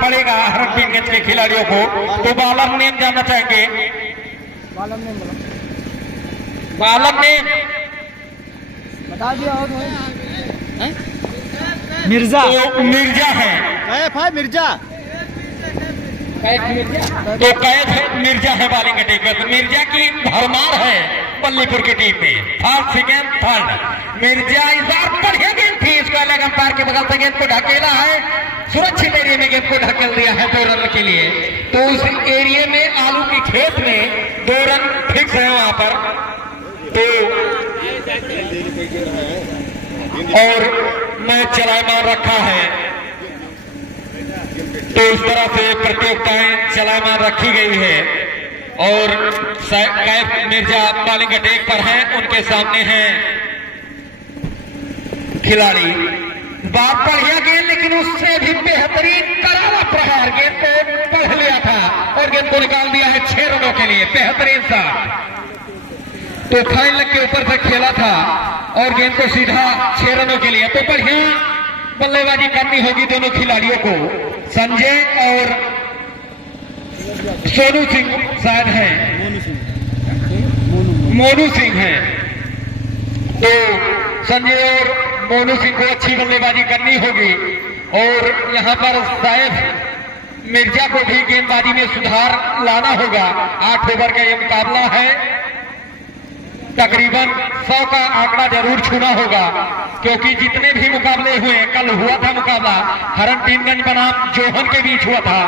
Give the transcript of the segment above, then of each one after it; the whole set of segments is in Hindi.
पड़ेगा हरनगंज के खिलाड़ियों को। तो बॉलर नेम जानना चाहेंगे। बॉलर नेम बता दिया और मिर्जा। तो मिर्जा है, मिर्जा तो कैद है मिर्जा है बॉलिंग अटैक में। तो मिर्जा की भरमार है बल्लीपुर की टीम में। फर्स्ट सेकेंड थर्ड मिर्जा इस बार बढ़िया गेंद थी, इसको अलग अंपायर के बगल से गेंद को ढकेला है, सुरक्षित एरिया में गेंद को ढकेल दिया है 2 रन के लिए। तो उस एरिया में आलू की खेत में 2 रन फिक्स है वहां पर। तो और मैच चलायमान रखा है। तो इस तरह से प्रतियोगिताएं चलायमान रखी गई है। और कैफ मिर्जा बॉलिंग अटैक पर हैं, उनके सामने हैं खिलाड़ी। बात बढ़िया गेंद, लेकिन उससे भी बेहतरीन करारा प्रहार, गेंद को पढ़ लिया था और गेंद को निकाल दिया है 6 रनों के लिए। बेहतरीन शॉट। तो फाइन लेग के ऊपर से खेला था और गेंद को सीधा 6 रनों के लिए। तो बढ़िया बल्लेबाजी करनी होगी दोनों खिलाड़ियों को। संजय और सोनू सिंह शायद हैं, मोनू सिंह हैं। तो संजय और मोनू सिंह को अच्छी बल्लेबाजी करनी होगी। और यहाँ पर शायद मिर्जा को भी गेंदबाजी में सुधार लाना होगा। 8 ओवर का ये मुकाबला है, तकरीबन 100 का आंकड़ा जरूर छूना होगा, क्योंकि जितने भी मुकाबले हुए, कल हुआ था मुकाबला हरन टीमगंज बनाम जोहन के बीच हुआ था,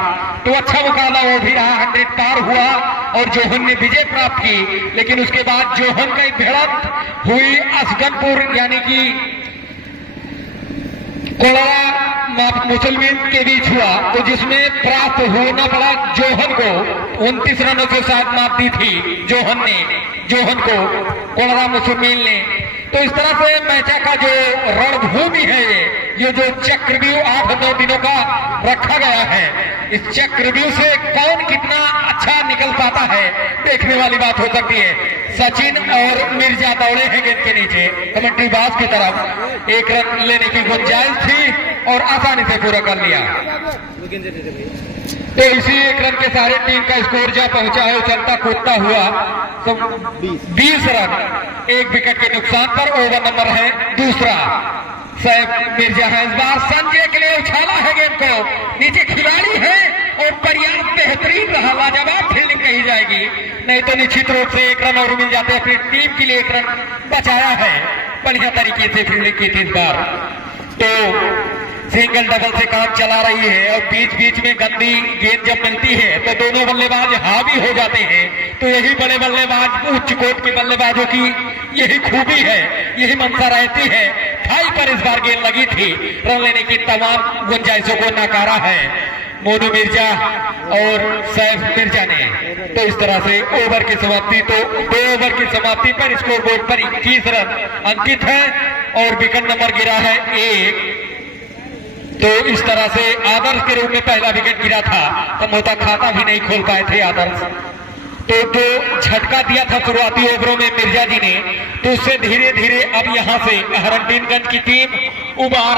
तो अच्छा मुकाबला वो भी रहा। 100 पार हुआ और जोहन ने विजय प्राप्त की। लेकिन उसके बाद जोहन का एक भिड़ंत हुई असगनपुर यानी कि कोलरा मुसलमान के बीच हुआ, तो जिसमें प्राप्त होना पड़ा जोहन को। 29 रनों के साथ मात दी थी जोहन को कोलरा मुसलमान ने। तो इस तरह से मैचा का जो रणभूमि है, ये जो चक्रव्यूह 8-9 दिनों का रखा गया है, इस चक्रव्यूह से कौन कितना अच्छा निकल पाता है, देखने वाली बात हो सकती है। सचिन और मिर्जा दौड़े हैं गेंद के नीचे कमेंट्री बॉक्स की तरफ। 1 रन लेने की गुंजाइश थी और आसानी से पूरा कर लिया। तो इसी 1 रन के सारे टीम का स्कोर जा पहुंचा है चलता कूदता हुआ 20 रन 1 विकेट के नुकसान पर। ओवर नंबर है दूसरा। सैफ मिर्जा है, इस बार संजय के लिए उछाला है गेंद को, नीचे खिलाड़ी है और पर्याप्त बेहतरीन रहा, लाजवाब फील्डिंग कही जाएगी। नहीं तो निश्चित रूप से 1 रन और मिल जाते। अपनी टीम के लिए 1 रन बचाया है, बढ़िया तरीके से फील्डिंग की थी इस बार। तो सिंगल डबल से काम चला रही है और बीच बीच में गंदी गेंद जब मिलती है तो दोनों बल्लेबाज हावी हो जाते हैं। तो यही बड़े बल्लेबाज, उच्च कोट के बल्लेबाजों की यही खूबी है, यही मंशा रहती है। थाई पर इस बार गेंद लगी थी, रन लेने की तमाम गुंजाइशों को नकारा है मोनू मिर्जा और सैफ मिर्जा ने। तो इस तरह से ओवर की समाप्ति, तो 2 ओवर की समाप्ति पर स्कोरबोर्ड पर 21 रन अंकित है और विकेट नंबर गिरा है 1। तो इस तरह से आदर्श के रूप में पहला विकेट गिरा था, तब होता खाता भी नहीं खोल पाए थे आदर्श। तो झटका दिया था शुरुआती ओवरों में मिर्जा जी ने, तो उससे धीरे धीरे अब यहां से हरन टीमगंज की टीम उबार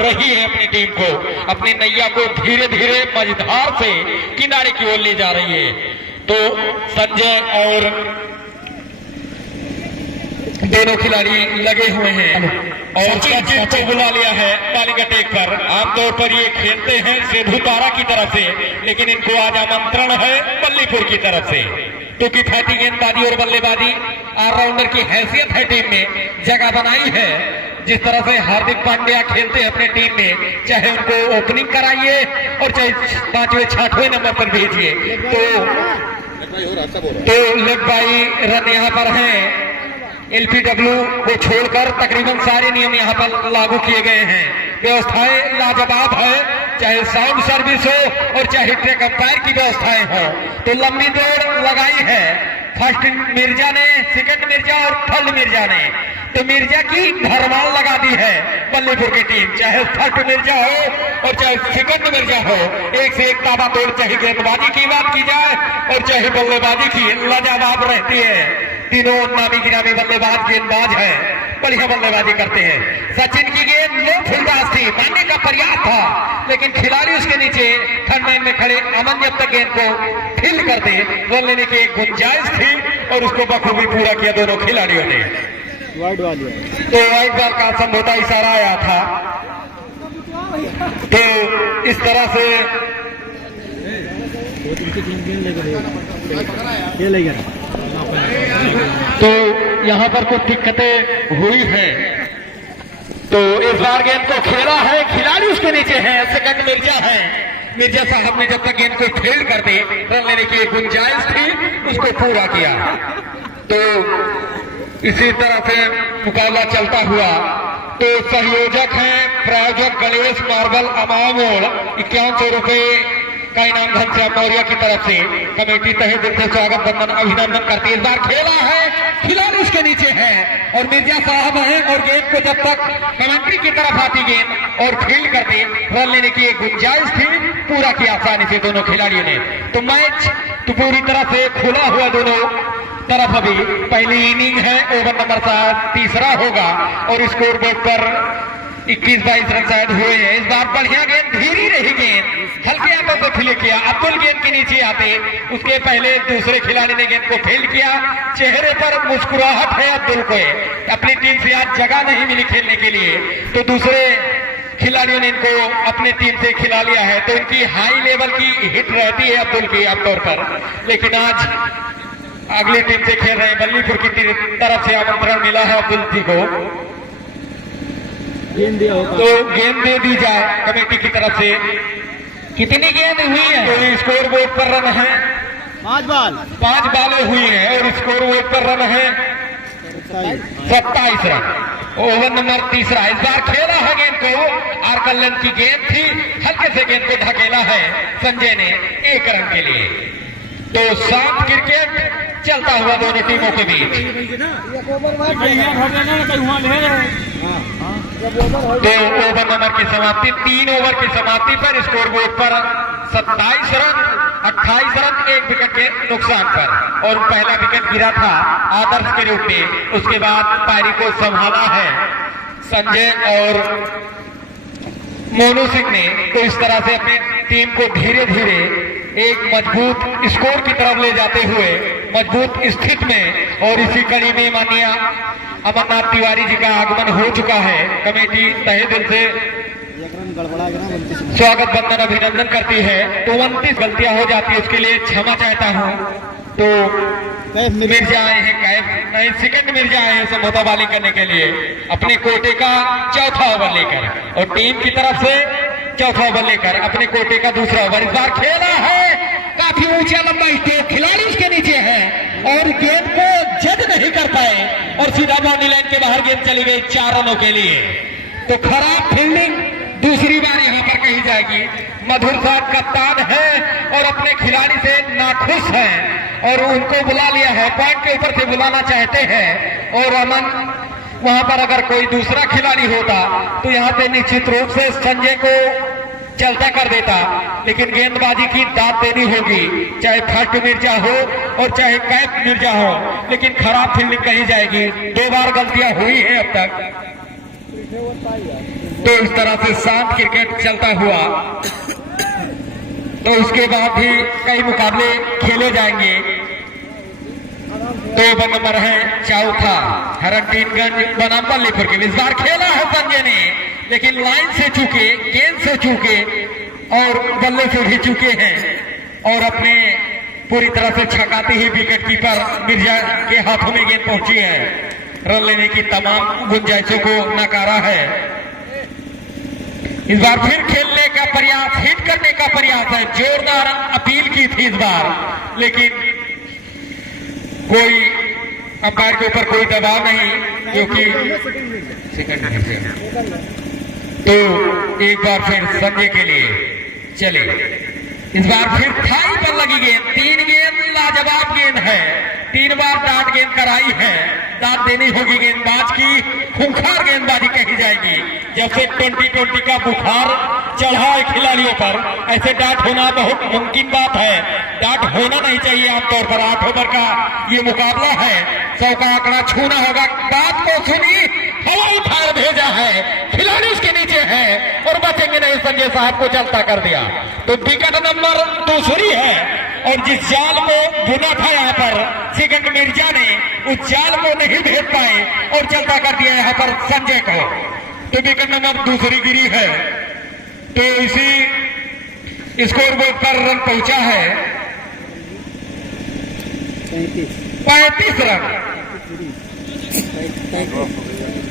रही है अपनी टीम को, अपनी नैया को धीरे धीरे मझधार से किनारे की ओर ले जा रही है। तो संजय और दोनों खिलाड़ी लगे हुए हैं और सचिन को बुला लिया है बॉलिंग अटैक पर। आमतौर पर ये खेलते हैं सेधुतारा की तरफ से, लेकिन इनको आज आमंत्रण है बल्लीपुर की तरफ से, क्योंकि फैटी गेंदबाजी और बल्लेबाजी ऑलराउंडर की हैसियत है टीम में, जगह बनाई है। जिस तरह से हार्दिक पांड्या खेलते हैं अपने टीम में, चाहे उनको ओपनिंग कराइए और चाहे 5वें 6वें नंबर पर भेजिए, तो लेग बाई रन यहाँ पर है। LPW को छोड़कर तकरीबन सारे नियम यहाँ पर लागू किए गए हैं। व्यवस्थाएं लाजवाब है, चाहे साउंड सर्विस हो और चाहे ट्रैक अंपायर की व्यवस्थाएं हो। तो लंबी दौड़ लगाई है फर्स्ट मिर्जा ने, सेकंड मिर्जा और थर्ड मिर्जा ने। तो मिर्जा की भरमार लगा दी है बल्लीपुर की टीम, चाहे फर्स्ट मिर्जा हो और चाहे सेकंड मिर्जा हो। एक से एक ताबड़तोड़, चाहे गेंदबाजी की बात की जाए और चाहे बल्लेबाजी की, लाजवाब रहती है। तीनों नामी गिरामी बल्लेबाज गेंदबाज है। बढ़िया बल्लेबाजी करते हैं। सचिन की गेंद लो फुलबाज थी, मारने का प्रयास था, लेकिन खिलाड़ी उसके नीचे थर्ड मैन में खड़े अमन जब तक गेंद को फील्ड करते रन लेने की एक गुंजाइश थी और उसको बखूबी पूरा किया दोनों खिलाड़ियों ने। वाइड वाली तो वाइड बॉल का संभवतः इशारा आया था। तो इस तरह से ये ले गया। तो यहाँ पर कुछ दिक्कतें हुई हैं। तो इस बार गेंद को खेला है, खिलाड़ी उसके नीचे है, सेकंड मिर्जा है। मिर्जा साहब ने जब तक गेंद को फील्ड कर दे रन लेने की गुंजाइश थी उसको पूरा किया। तो इसी तरह से मुकाबला चलता हुआ। तो सहयोजक हैं प्रायोजक गणेश मार्बल अमावोड़ 5100 रुपए का इनाम घनश्याम मौर्य की तरफ से कमेटी तहे दिल से स्वागत वंदन अभिनंदन करती है। इस बार खेला है, खिलाड़ी उसके नीचे है और मिर्जा साहब हैं और गेंद को जब तक कमेंट्री की तरफ आती गेंद और फील्ड करते रन लेने की एक गुंजाइश थी, पूरा किया आसानी से दोनों खिलाड़ियों ने। तो मैच तो पूरी तरह से खुला हुआ दोनों तरफ। अभी पहली इनिंग है, ओवर नंबर 7 तीसरा होगा और स्कोर बोर्ड पर 21-22 रन शायद हुए हैं। इस बार बढ़िया गेंद, धीरी रही गेंद, हल्के हाथों से फील्ड किया। अब्दुल गेंद के नीचे आते उसके पहले दूसरे खिलाड़ी ने गेंद को फील्ड किया। चेहरे पर मुस्कुराहट है अब्दुल को, अपनी टीम से आज जगह नहीं मिली खेलने के लिए, तो दूसरे खिलाड़ियों ने इनको अपने टीम से खिला लिया है। तो इनकी हाई लेवल की हिट रहती है अब्दुल की आमतौर पर, लेकिन आज अगली टीम से खेल रहे हैं। बल्लीपुर की तरफ से आमंत्रण मिला है अब्दुल जी को, गेंद दिया होगा तो गेंद दे दी जाए कमेटी की तरफ से। कितनी गेंद हुई है? तो स्कोर बोर्ड पर रन है 5 बॉल 5 बॉलें हुई हैं और स्कोर बोर्ड पर रन है 27 रन। ओवर नंबर तीसरा। इस बार खेला है गेंद को, आर कल्याण की गेंद थी, हल्के से गेंद को ढकेला है संजय ने 1 रन के लिए। तो साफ क्रिकेट चलता हुआ दोनों टीमों के बीच। तो ओवर नंबर की समाप्ति, 3 ओवर की समाप्ति पर स्कोर बोर्ड पर 27 रन, 28 रन 1 विकेट के नुकसान पर। और पहला विकेट गिरा था आदर्श के रूप में, उसके बाद पारी को संभाला है संजय और मोनू सिंह ने। तो इस तरह से अपनी टीम को धीरे धीरे एक मजबूत स्कोर की तरफ ले जाते हुए मजबूत स्थिति में, और इसी कड़ी में माननीय अमरनाथ तिवारी जी का आगमन हो चुका है। कमेटी तहे दिल से स्वागत वंदन अभिनंदन करती है। तो 29 गलतियां हो जाती है, उसके लिए क्षमा चाहता हूं। तो मिर्जा आए हैं, कैफ नहीं, सेकंड मिर्जा आए हैं समझौता बॉलिंग करने के लिए अपने कोटे का चौथा ओवर लेकर, और टीम की तरफ से चौथा ओवर लेकर अपने कोटे का दूसरा ओवर। इस बार खेला है, काफी ऊंचा लंबा स्टेप, खिलाड़ी उसके नीचे है और गेंद को जज नहीं कर पाए और सीधा बाउंड्री लाइन के बाहर गेंद चली गई 4 रनों के लिए। तो खराब फील्डिंग दूसरी बार यहाँ पर कही जाएगी। मधुर साहब कप्तान है और अपने खिलाड़ी से नाखुश है और उनको बुला लिया है, पॉइंट के ऊपर से बुलाना चाहते हैं। और अमन वहां पर अगर कोई दूसरा खिलाड़ी होता तो यहाँ से निश्चित रूप से संजय को चलता कर देता, लेकिन गेंदबाजी की दाद देनी होगी, चाहे फर्स्ट मिर्जा हो और चाहे कैफ मिर्जा हो, लेकिन खराब फील्डिंग कही जाएगी। 2 बार गलतियां हुई है अब तक। तो इस तरह से शांत क्रिकेट चलता हुआ, तो उसके बाद भी कई मुकाबले खेले जाएंगे। 2 नंबर है चौथा हरनटीनगंज बनाम बल्लीपुर के। इस बार खेला है संजय ने, लेकिन लाइन से चूके, गेंद से चूके और बल्ले से भी चूके हैं, और अपने पूरी तरह से छकाती ही विकेट कीपर मिर्जा के हाथों में गेंद पहुंची है। रन लेने की तमाम गुंजाइशों को नकारा है। इस बार फिर खेलने का प्रयास, हिट करने का प्रयास है, जोरदार अपील की थी इस बार, लेकिन कोई अंपायर के ऊपर कोई दबाव नहीं, क्योंकि तो एक बार फिर संजय के लिए चले। इस बार फिर थाई पर लगी गेंद, 3 गेंद लाजवाब गेंद है, 3 बार डांट गेंद कराई है, दांत देनी होगी गेंदबाज की, खूंखार गेंदबाजी कही जाएगी। जब से 2020 का बुखार चढ़ा है खिलाड़ियों पर, ऐसे डांट होना बहुत मुमकिन बात है, डांट होना नहीं चाहिए आमतौर पर। 8 ओवर का ये मुकाबला है, 100 का आंकड़ा छूना होगा। बात को सुनी हवाई फायर भेजा है, खिलाड़ी उसके नीचे है और बचेंगे नहीं, संजय साहब को चलता कर दिया। तो विकेट नंबर दूसरी है और जिस जाल को बुना था यहाँ पर सेकंड मिर्जा ने, उस जाल को नहीं भेज पाए और चलता कर दिया यहाँ पर संजय को। तो विकेट नंबर दूसरी गिरी है। तो इसी स्कोर बोर्ड पर रन पहुंचा है 35 रन।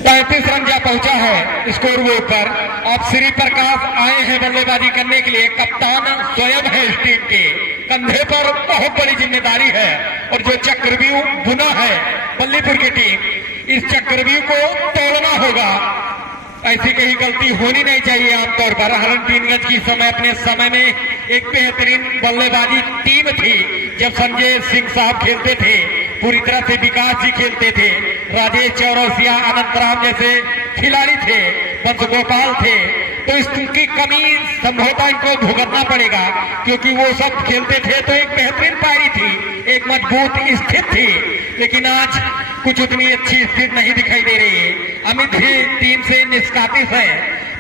35 रन जा पहुंचा है स्कोर बोर्ड पर। अब श्री प्रकाश आए हैं बल्लेबाजी करने के लिए। कप्तान स्वयं है इस टीम के, कंधे पर बहुत बड़ी जिम्मेदारी है। और जो चक्रव्यूह बुना है बल्लीपुर की टीम, इस चक्रव्यूह को तोड़ना होगा। ऐसी कहीं गलती होनी नहीं चाहिए। आमतौर पर हरनगंज की अपने समय में एक बेहतरीन बल्लेबाजी टीम थी जब संजय सिंह साहब खेलते थे, पूरी तरह से विकास जी खेलते थे, राजेश चौरसिया, अनंत राम जैसे खिलाड़ी थे, वंश गोपाल थे। तो इसकी कमी संभवतः इनको भुगतना पड़ेगा क्योंकि वो सब खेलते थे तो एक बेहतरीन पारी थी, एक मजबूत स्थिति थी। लेकिन आज कुछ उतनी अच्छी स्थिति नहीं दिखाई दे रही है। अमित भी टीम से निष्कासित है।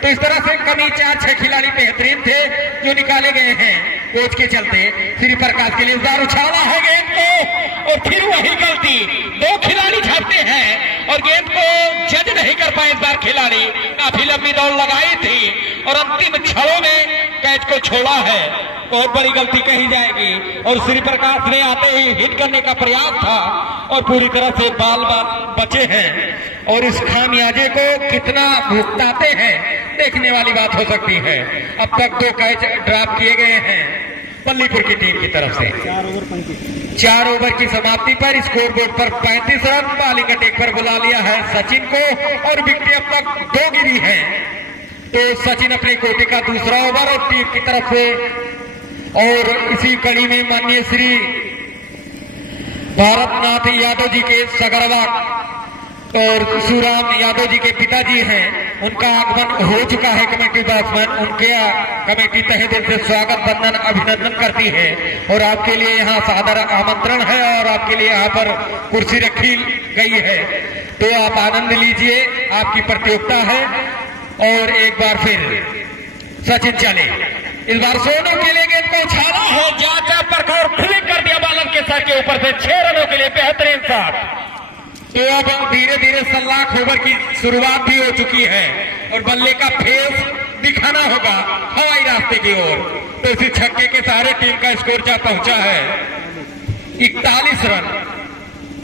तो इस तरह से कमी 4-6 खिलाड़ी बेहतरीन थे जो निकाले गए हैं कोच के चलते। श्री प्रकाश के लिए इस बार उछाला है गेंद को और फिर वही गलती, 2 खिलाड़ी झापते हैं और गेंद को जज नहीं कर पाए। इस बार खिलाड़ी काफी लंबी दौड़ लगाई थी और अंतिम क्षणों में कैच को छोड़ा है। बहुत बड़ी गलती कही जाएगी और श्री प्रकाश ने आते ही हिट करने का प्रयास था और पूरी तरह से बाल बचे हैं। और इस खामियाजे को कितना भुगताते हैं देखने वाली बात हो सकती है। अब तक 2 कैच ड्रॉप किए गए हैं बल्लीपुर की टीम की तरफ से। 4 ओवर की समाप्ति पर स्कोर बोर्ड पर 35 रन। बॉलिंग अटैक पर बुला लिया है सचिन को और विकेट अब तक 2 गिरी है। तो सचिन अपने कोटे का दूसरा ओवर और टीम की तरफ से। और इसी कड़ी में माननीय श्री भारतनाथ यादव जी के सगरवा और सुराम यादव जी के पिताजी हैं, उनका आगमन हो चुका है कमेटी बैट्समैन। उनके कमेटी तहे दिल से स्वागत बंदन अभिनंदन करती है और आपके लिए यहाँ सादर आमंत्रण है और आपके लिए यहाँ पर कुर्सी रखी गई है। तो आप आनंद लीजिए, आपकी प्रतियोगिता है। और एक बार फिर सचिन चले। इस बार सोनू के लिए गेंद को उछाला है, जाचा पर और फ्लिक कर दिया बॉलर के सर के ऊपर से। 6 रनों के लिए बेहतरीन शॉट। तो अब धीरे धीरे 7 ओवर की शुरुआत भी हो चुकी है और बल्ले का फेस दिखाना होगा हवाई रास्ते की ओर। तो इसी छक्के के सहारे टीम का स्कोर जा पहुंचा है 41 रन।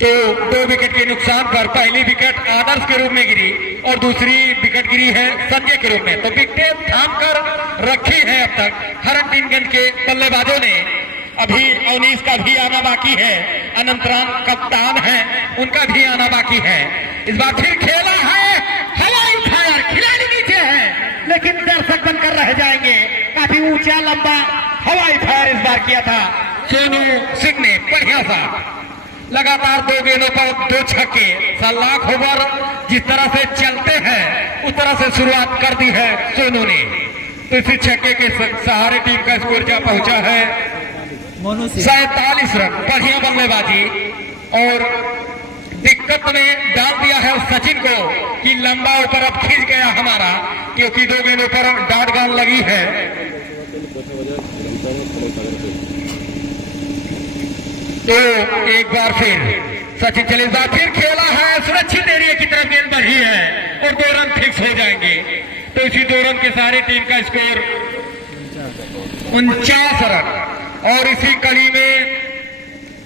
तो 2 विकेट के नुकसान पर पहली विकेट आदर्श के रूप में गिरी और दूसरी विकेट गिरी है संजय के रूप में। तो विकेट थाम कर रखी है अब तक हरनगंज के बल्लेबाजों ने। अभी अवनीश का भी आना बाकी है, अनंतराम कप्तान है, उनका भी आना बाकी है। इस बार फिर खेला है हवाई फायर, खिलाड़ी नीचे है लेकिन दर्शक बनकर रह जाएंगे। काफी ऊंचा लंबा हवाई फायर इस बार किया था सोनू सिंह ने, बढ़िया सा। लगातार 2 गेंदों पर 2 छक्के। 7 ओवर जिस तरह से चलते हैं उस तरह से शुरुआत कर दी है सोनू ने। तो इसी छक्के के सहारे टीम का स्कोर जा पहुंचा है 47 रन। बढ़िया बल्लेबाजी और दिक्कत में डाल दिया है सचिन को कि लंबा ऊपर अब खींच गया हमारा, क्योंकि 2 गेंदों पर डांट गाल लगी है। तो एक बार फिर सचिन चले, इस बार फिर खेला है सुरक्षित एरिया की तरफ गेंद बढ़ी है और 2 रन फिक्स हो जाएंगे। तो इसी 2 रन के सारे टीम का स्कोर 49 रन। और इसी कड़ी में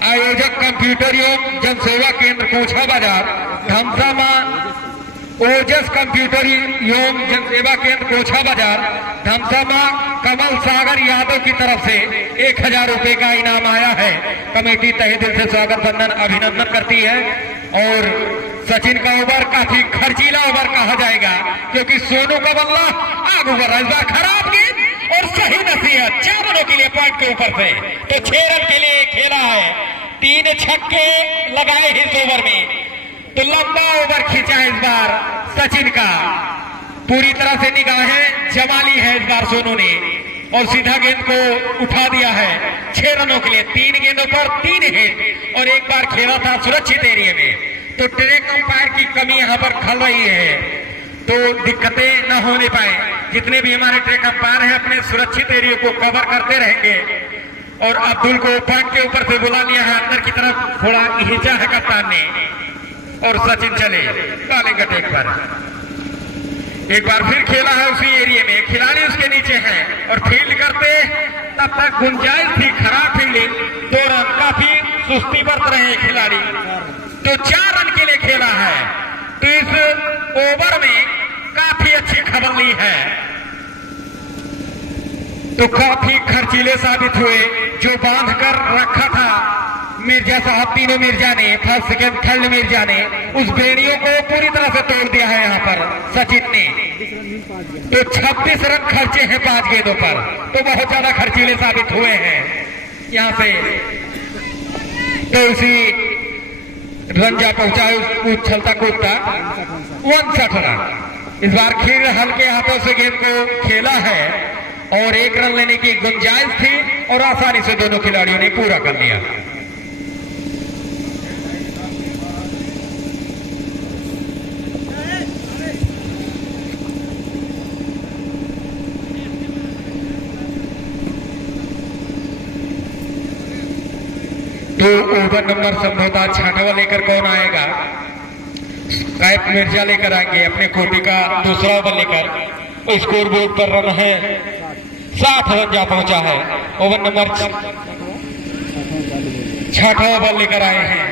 आयोजक कंप्यूटर एवं जनसेवा केंद्र कोछा बाजार धमसामा, ओजस कंप्यूटर एवं जनसेवा केंद्र कोछा बाजार धमसामा कमल सागर यादव की तरफ से 1000 रुपए का इनाम आया है। कमेटी तहे दिल से स्वागत बंदन अभिनंदन करती है। और सचिन का ओवर काफी खर्चीला ओवर कहा जाएगा क्योंकि सोनू का बल्ला आग उभर रहा है। खराब गेंद और सही नसीहत, 4 रनों के लिए पॉइंट के ऊपर से। तो 6 रन के लिए खेला है, 3 छक्के लगाए इस ओवर में। तो लंबा ओवर खींचा है इस बार सचिन का, पूरी तरह से निगाहें जमा ली है इस बार सोनू ने और सीधा गेंद को उठा दिया है 6 रनों के लिए। 3 गेंदों पर 3 हिट और एक बार खेला था सुरक्षित एरिया में। तो ट्रैक अंपायर की कमी यहाँ पर खल रही है, तो दिक्कतें न होने पाए। जितने भी हमारे ट्रैक अंपायर हैं अपने सुरक्षित एरिया को कवर करते रहेंगे। और अब्दुल को पॉइंट के ऊपर से बुला लिया है, अंदर की तरफ थोड़ा खींचा है कप्तान ने, और सचिन चले डालेंगे टेक पर। एक बार फिर खेला है उसी एरिया में, खिलाड़ी उसके नीचे हैं और फील्ड करते तब तक गुंजाइश थी, खराब फील्डिंग, 2 रन, काफी सुस्ती बरत रहे हैं खिलाड़ी, तो 4 रन के लिए खेला है। तो इस ओवर में काफी अच्छी खबर ली है, तो काफी खर्चीले साबित हुए। जो बांध कर रखा था मिर्जा साहब, तीनों मिर्जा ने, फर्स्ट सेकेंड थर्ड मिर्जा ने, उस बेड़ियों को पूरी तरह से तोड़ दिया है यहाँ पर सचिन ने। तो 26 रन खर्चे हैं 5 गेंदों पर, तो बहुत ज्यादा खर्चीले साबित हुए हैं यहाँ से। तो उसी रन जा पहुंचा है उछलता कूदता 59 रन। इस बार खीर हल्के हाथों से गेंद को खेला है और 1 रन लेने की गुंजाइश थी और आसानी से दोनों खिलाड़ियों ने पूरा कर लिया। तो ओवर नंबर संभवतः 6वां लेकर कौन आएगा? कैप मिर्जा लेकर आएंगे अपने कोटि का दूसरा ओवर लेकर। स्कोर बोर्ड पर रन है 7 रन जा पहुंचा है। ओवर नंबर 6वां ओवर लेकर आए हैं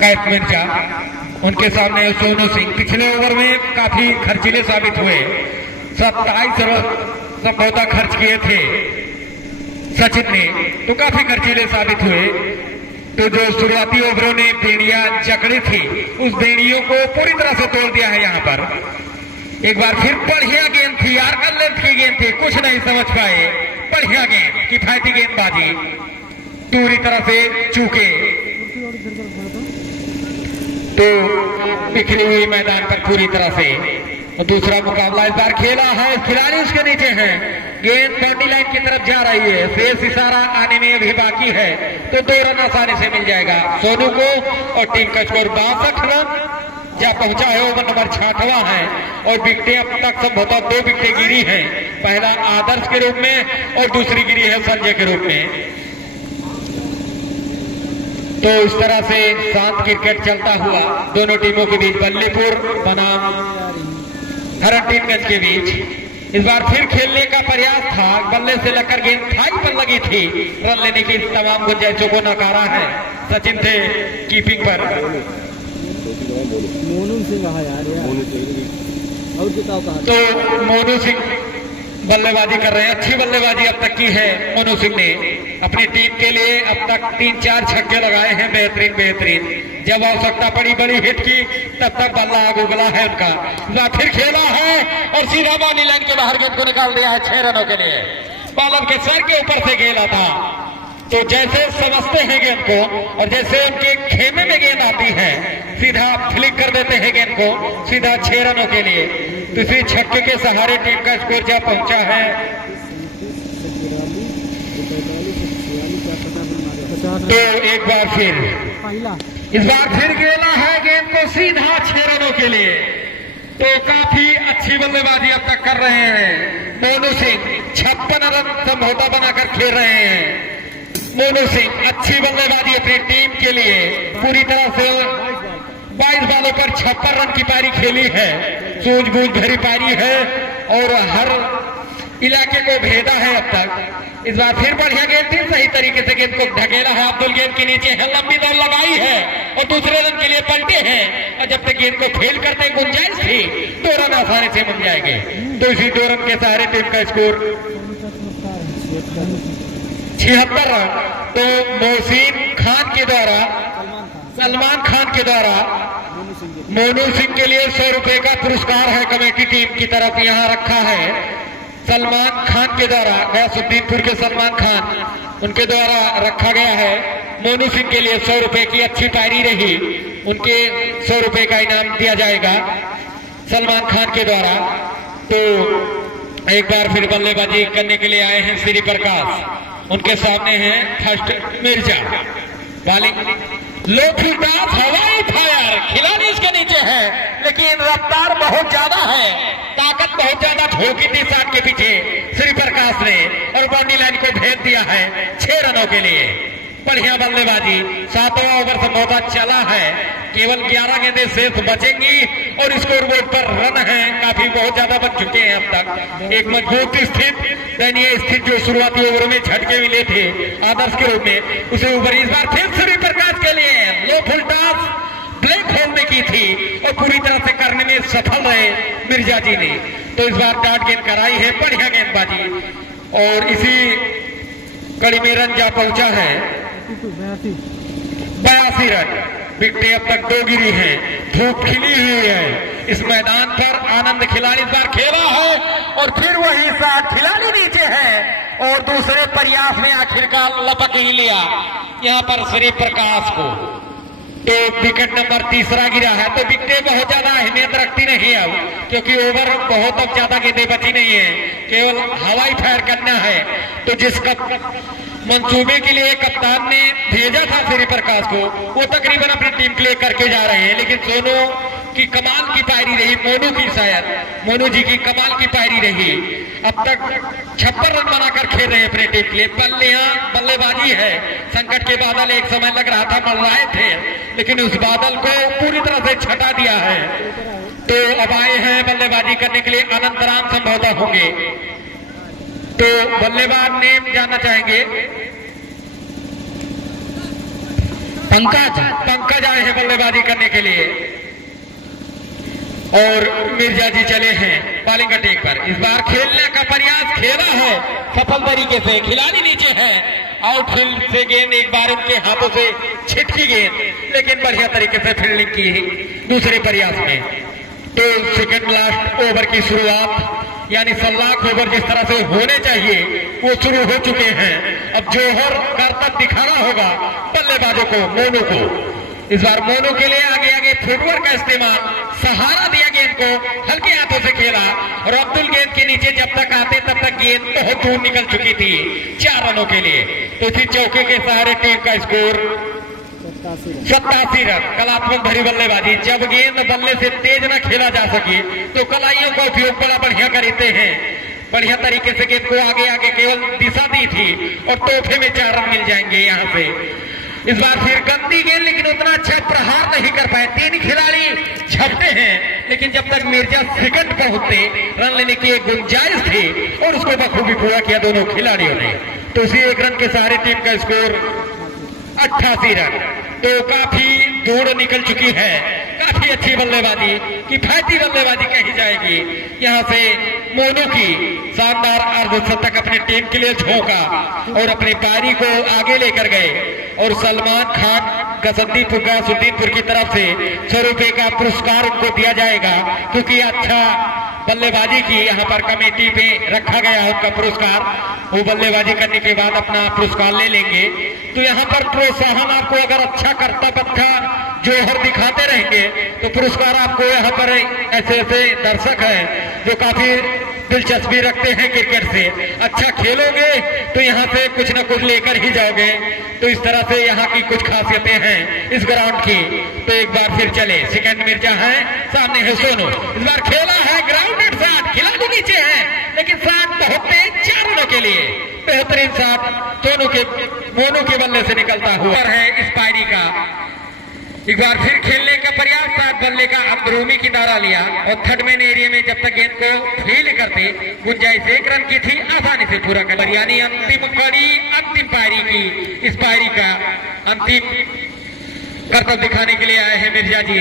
कैप मिर्जा, उनके सामने सोनू सिंह। पिछले ओवर में काफी खर्चीले साबित हुए, 27 रन संभवतः खर्च किए थे सचिन ने, तो काफी खर्चीले साबित हुए। तो जो शुरुआती ओवरों ने बेड़ियां जकड़ी थी, उस बेड़ियों को पूरी तरह से तोड़ दिया है यहाँ पर। एक बार फिर बढ़िया गेंद थी यार, लेंथ की गेंद थी, कुछ नहीं समझ पाए। बढ़िया गेंद, किफायती गेंदबाजी, पूरी तरह से चूके, तो बिखरी हुई मैदान पर पूरी तरह से। दूसरा मुकाबला इस बार खेला है, खिलाड़ी उसके नीचे हैं, गेंद बाउंड्री लाइन की तरफ जा रही है, शेष इशारा आने में अभी बाकी है, तो 2 रन आसानी से मिल जाएगा सोनू को। और टीम का स्कोर 62 रन जा पहुंचा है। ओवर नंबर 6वां है और विकेटें अब तक संभवतः 2 विकेटें गिरी हैं, पहला आदर्श के रूप में और दूसरी गिरी है संजय के रूप में। तो इस तरह से शांत क्रिकेट चलता हुआ दोनों टीमों के बीच, बल्लीपुर बनाम हरनटीनगंज के बीच। इस बार फिर खेलने का प्रयास था, बल्ले से लगकर गेंद थाई पर लगी थी, रन लेने की तमाम गुंजाइशों को नकारा है। सचिन थे कीपिंग पर। मोनू सिंह कहा यार, और बताओ कहा। तो मोनू सिंह बल्लेबाजी कर रहे हैं, अच्छी बल्लेबाजी अब तक की है मोनू सिंह ने अपनी टीम के लिए। अब तक 3-4 छक्के लगाए हैं, बेहतरीन। जब आवश्यकता पड़ी बड़ी हिट की, तब तक बल्ला आग उगला है उनका। फिर खेला है और सीधा बाउंड्री लाइन के बाहर गेंद को निकाल दिया है 6 रनों के लिए। बॉलर के सर के ऊपर से खेला था, तो जैसे समझते हैं गेंद को और जैसे उनके खेमे में गेंद आती है, सीधा फ्लिक कर देते हैं गेंद को, सीधा 6 रनों के लिए। दूसरी छक्के के सहारे टीम का स्कोर जा पहुंचा है तो एक बार फिर इस बार फिर खेला है गेंद को सीधा 6 रनों के लिए। तो काफी अच्छी बल्लेबाजी अब तक कर रहे हैं मोनू सिंह, 56 रन समझौता बनाकर खेल रहे हैं। मोनू सिंह अच्छी बल्लेबाजी अपनी टीम के लिए, पूरी तरह से 22 बॉलों पर 56 रन की पारी खेली है, सूझबूझ भरी पारी है और हर इलाके को भेदा है अब तक। इस बार फिर बढ़िया गेंद थी, सही तरीके से गेंद को ढकेला है, अब्दुल गेंद के नीचे है, लंबी दौड़ लगाई है और दूसरे रन के लिए पलटे हैं। और जब तक गेंद को खेल करते गुंजाइश थी, 2 रन आसानी से मिल जाएंगे। तो इसी 2 रन के सहारे टीम का स्कोर 76 रन। तो मोहसिन खान के द्वारा, सलमान खान के द्वारा मोनू सिंह के लिए 100 रुपए का पुरस्कार है कमेटी टीम की तरफ यहाँ रखा है। सलमान खान के द्वारा, गयासुद्दीनपुर के सलमान खान, उनके द्वारा रखा गया है। मोनू सिंह के लिए 100 रुपए की अच्छी पारी रही, उनके 100 रुपए का इनाम दिया जाएगा सलमान खान के द्वारा। तो एक बार फिर बल्लेबाजी करने के लिए आए हैं श्री प्रकाश, उनके सामने हैं फर्स्ट मिर्जा। बॉलिंग लोथीदास हवाई फायर, खिलाड़ी इसके नीचे है लेकिन रफ्तार बहुत ज्यादा है, ताकत बहुत ज्यादा झोंकी थी साथ के पीछे श्री प्रकाश ने और बाउंड्री लाइन को भेज दिया है 6 रनों के लिए। बढ़िया बल्लेबाजी, 7वां ओवर संभवतः चला है, केवल 11 गेंदें शेष बचेंगी और स्कोरबोर्ड पर रन है काफी बहुत ज्यादा बन चुके हैं अब तक। एक मजबूत स्थित दयनीय स्थित जो शुरुआती ओवरों में झटके मिले थे आदर्श के रूप में, उसे ऊपर इस बार फिर श्री प्रकाश के लिए लो फुल टॉस ब्लैक होल में की थी और पूरी तरह से करने में सफल रहे मिर्जा जी ने, तो इस बार डॉट गेंद कराई है। बढ़िया गेंदबाजी और इसी कड़ी में रन जा पहुंचा है 82 रन। विकेटें अब तक 2 गिरी हैं, धूप खिली हुई है इस मैदान पर। आनंद खिलाड़ी इस बार खेला है और फिर वही साथ खिलाड़ी नीचे है और दूसरे प्रयास में आखिरकार लपक ही लिया यहां पर श्री प्रकाश को। तो विकेट नंबर 3 गिरा है, तो विकेटें बहुत ज्यादा अहमियत रखती नहीं अब, क्योंकि ओवर बहुत अब ज्यादा गेंदें बची नहीं है, केवल हवाई फायर करना है। तो जिसका मंसूबे के लिए कप्तान ने भेजा था श्री प्रकाश को, वो तकरीबन अपनी टीम के लिए करके जा रहे हैं। लेकिन सोनू की कमाल की पायरी रही, मोनू की शायद मोनू जी की कमाल की पायरी रही। अब तक 56 रन बनाकर खेल रहे हैं अपने टीम के लिए। बल्लेबाजी है, संकट के बादल एक समय लग रहा था मर रहे थे, लेकिन उस बादल को पूरी तरह से छटा दिया है। तो अब आए हैं बल्लेबाजी करने के लिए अनंत राम संभवतः होंगे, तो बल्लेबाज नेम जानना चाहेंगे। पंकज आए हैं बल्लेबाजी करने के लिए और मिर्जा जी चले हैं बॉलिंग अटैक पर। इस बार खेलने का प्रयास खेला है सफल तरीके से, खिलाड़ी नीचे है, आउटफील्ड से गेंद एक बार उनके हाथों से छिटकी गेंद, लेकिन बढ़िया तरीके से फील्डिंग की दूसरे प्रयास में। तो सेकंड लास्ट ओवर की शुरुआत यानी सल्लाख ओवर जिस तरह से होने चाहिए वो शुरू हो चुके हैं। अब जोहर करतब दिखाना होगा बल्लेबाजों को, मोनू को। इस बार मोनू के लिए आगे आगे फुटवर्क का इस्तेमाल, सहारा दिया गेंद को, हल्के हाथों से खेला और अब्दुल गेंद के नीचे जब तक आते तब तक गेंद बहुत दूर निकल चुकी थी 4 रनों के लिए। तो इसी चौके के सहारे टीम का स्कोर 87 रन। कलात्मक भरी बल्लेबाजी, जब गेंद बल्ले से तेज न खेला जा सके तो कलाइयों का उपयोग बड़ा बढ़िया करते हैं, बढ़िया तरीके से गेंद को आगे आगे केवल दिशा दी थी और तोहफे में 4 रन मिल जाएंगे यहां से। इस बार फिर गंदी गेंद, लेकिन उतना अच्छा प्रहार नहीं कर पाए। 3 खिलाड़ी छपते हैं, लेकिन जब तक मिर्जा सेकंड पहुंचते रन लेने की एक गुंजाइश थी और उसको बखूबी पूरा किया दोनों खिलाड़ियों ने। तो उसी 1 रन के सहारे टीम का स्कोर 88 रन। तो काफी दूर निकल चुकी है, काफी अच्छी बल्लेबाजी, किफायती बल्लेबाजी कही जाएगी। यहाँ से मोनू की शानदार अर्धशतक अपनी टीम के लिए झोंका और अपनी पारी को आगे लेकर गए और सलमान खान गसुद्दीनपुर की तरफ से 100 रुपए का पुरस्कार उनको दिया जाएगा, क्योंकि अच्छा बल्लेबाजी की यहाँ पर कमेटी पे रखा गया है उनका पुरस्कार। वो बल्लेबाजी करने के बाद अपना पुरस्कार ले लेंगे। तो यहाँ पर प्रोत्साहन आपको अगर अच्छा करतब अच्छा जोहर दिखाते रहेंगे तो पुरस्कार आपको यहाँ पर ऐसे ऐसे दर्शक हैं जो काफी दिलचस्पी रखते हैं क्रिकेट से, अच्छा खेलोगे तो यहाँ से कुछ न कुछ लेकर ही जाओगे। तो इस तरह से यहाँ की कुछ खासियतें हैं इस ग्राउंड की। तो एक बार फिर चले, सेकंड मिर्जा है, सामने है सोनू। इस बार खेला है ग्राउंडेड शॉट, खिलाड़ी नीचे है लेकिन शॉट बहुत तेज 4 रनों के लिए बेहतरीन शॉट सोनू के मोनू के बल्ले से निकलता हुआ है इस पारी का। एक बार फिर खेलने का प्रयास था, बल्ले का अंदरूनी किनारा लिया और थर्ड मैन एरिया में जब तक गेंद को फील करते गुंजाइश 1 रन की थी, आसानी से पूरा कर, यानी अंतिम कड़ी अंतिम पारी की, इस पारी का अंतिम करतब दिखाने के लिए आए हैं मिर्जा जी।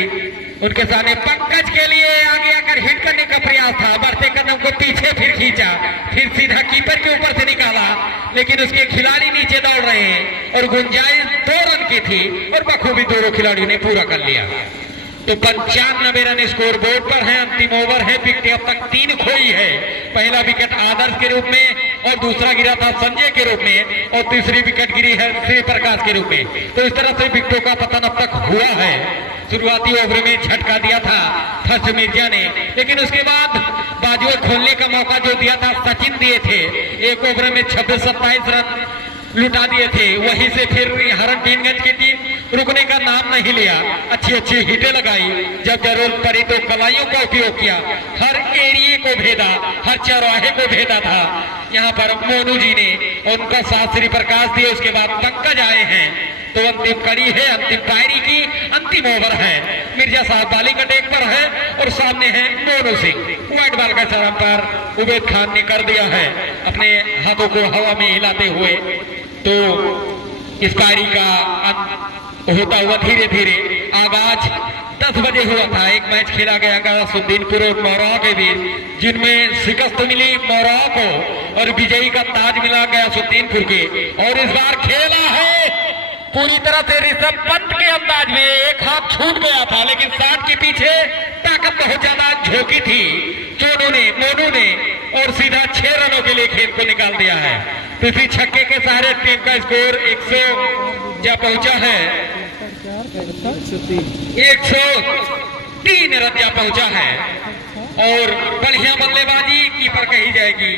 उनके सामने पंकज के लिए आगे आकर हिट करने का प्रयास था, बढ़ते कदम को पीछे फिर खींचा, फिर सीधा कीपर के ऊपर से निकाला, लेकिन उसके खिलाड़ी नीचे दौड़ रहे हैं और गुंजाइश 2 रन की थी और बखूबी दोनों खिलाड़ियों ने पूरा कर लिया। तो 95 रन स्कोर बोर्ड पर है, अंतिम ओवर है। विकेट अब तक 3 खोई है, पहला विकेट आदर्श के रूप में और दूसरा गिरा था संजय के रूप में और तीसरी विकेट गिरी है श्री प्रकाश के रूप में। तो इस तरह से विकेटों का पतन अब तक हुआ है। शुरुआती ओवर में झटका दिया था फर्स्ट मिर्जा ने, लेकिन उसके बाद बाजुएं खोलने का मौका जो दिया था सचिन दिए थे, एक ओवर में 26-27 रन लुटा दिए थे। वहीं से फिर हरन टीमगंज की टीम रुकने का नाम नहीं लिया। अच्छी अच्छी हिटें लगाई, जब जरूरत पड़ी तो कलाइयों का उपयोग किया, हर एरिए को भेदा, हर चौराहे को भेदा था। यहाँ पर मोनू जी ने उनका साथ श्री प्रकाश दिए, उसके बाद पंकज आए हैं। तो अंतिम कड़ी है, अंतिम पायरी की अंतिम ओवर है। मिर्जा साहब बॉलिंग अटैक पर है और सामने है मोनू सिंह। व्हाइट बॉल का चरम पर उबैद खान ने कर दिया है अपने हाथों को हवा में हिलाते हुए। तो इस पारी का होता हुआ धीरे धीरे आगाज 10 बजे हुआ था। एक मैच खेला गया गयासुद्दीनपुर और मौरा के बीच, जिनमें शिकस्त मिली मौरा को और विजयी का ताज मिला गयासुद्दीनपुर के। और इस बार खेला है पूरी तरह से ऋषभ पंत के अंदाज में। एक हाथ छूट गया था, लेकिन साठ के पीछे ताकत बहुत ज्यादा झोंकी थी मोनू ने और सीधा 6 रनों के लिए खेल को निकाल दिया है। तो इसी छक्के के सहारे टीम का स्कोर 100 जा पहुंचा है, 103 रन जा पहुंचा है। और बढ़िया बल्लेबाजी कीपर कही जाएगी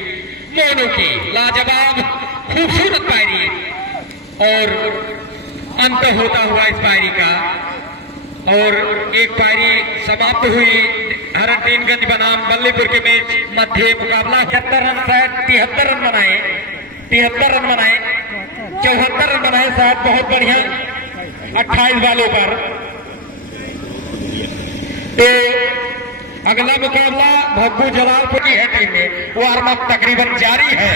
मोनू की, लाजवाब खूबसूरत पायरी। और अंत होता हुआ इस पायरी का, और एक पायरी समाप्त हुई हरनगंज बनाम बल्लीपुर के मैच मध्य मुकाबला। 73 रन शायद 73 रन बनाए, 73 रन बनाए, 74 रन बनाए शायद, बहुत बढ़िया 28 बालों पर। तो अगला मुकाबला भग्गू जलालपुर की है टीम में, वार्म अप तकरीबन जारी है।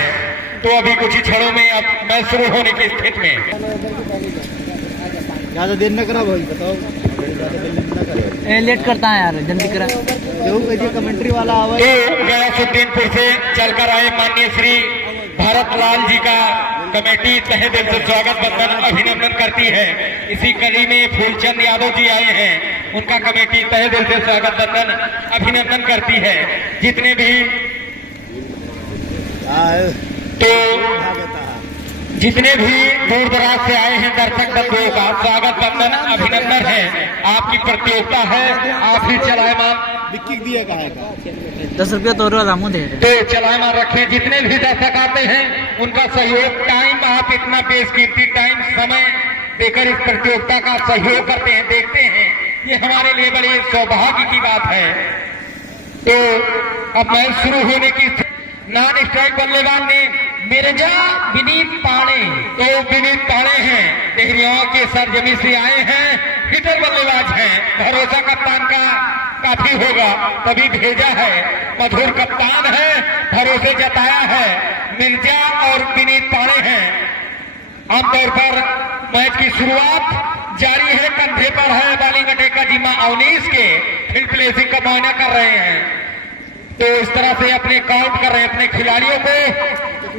तो अभी कुछ ही क्षणों में अब मैच शुरू होने की स्थिति में। ज्यादा देर न करा भाई, बताओ ज्यादा देर न करे, लेट करता है यार, जल्दी करा। जो कमेंट्री वाला आवाज गयासुद्दीनपुर से चलकर आए माननीय श्री भरत लाल जी का कमेटी तहे दिल से स्वागत बंधन अभिनंदन करती है। इसी कड़ी में फूलचंद यादव जी आए हैं, उनका कमेटी तहे दिल से स्वागत बंधन अभिनंदन करती है। जितने भी जितने भी दूर दराज से आए हैं दर्शक बंधुओं का स्वागत बंधन अभिनंदन है। आपकी प्रतियोगिता है, आप ही चलायमान दिया कहा 10 रुपया तो रामू दे तो चलायमान रखें। जितने भी दर्शक आते हैं उनका सहयोग, टाइम आप इतना बेशकीमती टाइम समय देकर इस प्रतियोगिता का सहयोग करते हैं, देखते हैं, ये हमारे लिए बड़ी सौभाग्य की बात है। तो अब मैच शुरू होने की नॉन स्ट्राइक बल्लेबाज ने मिर्जा विनीत पाणे, तो विनीत पाणे हैं, देहरिया के सरजमी से आए हैं, हिटर बल्लेबाज हैं। भरोसा कप्तान का काफी होगा तभी भेजा है, मधुर कप्तान है, भरोसे जताया है। मिर्जा और विनीत पाणे हैं। आमतौर पर मैच की शुरुआत जारी है, कंधे पर है बॉलिंग अटैक का जिम्मा अवनीश के, फील्ड प्लेसिंग का मुआयना कर रहे हैं। तो इस तरह से अपने काउंट कर रहे हैं अपने खिलाड़ियों को।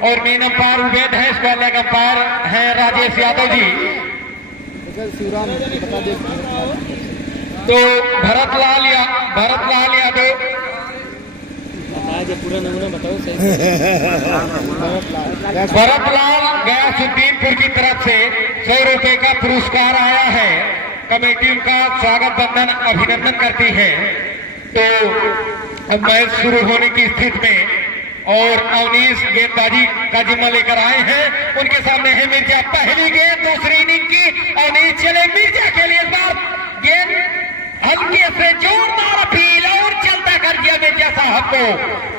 और मेन अंपायर उबैद है, स्क्वायर लेग अंपायर है राजेश यादव जी। तो भरतलाल यादव पूरा नमूना बताओ सही। भरतलाल गयासुद्दीनपुर की तरफ से 100 रुपए का पुरस्कार आया है। कमेटी उनका स्वागत बंधन अभिनंदन करती है। तो अब मैच शुरू होने की स्थिति में और अवनीश गेंदबाजी का जिम्मा लेकर आए हैं। उनके सामने है मिर्जा, पहली गेंद दूसरी इनिंग की। अवनीश चले मिर्जा के लिए, इस बार गेंद हल्के से जोरदार अपील और चलता कर दिया मिर्जा साहब को।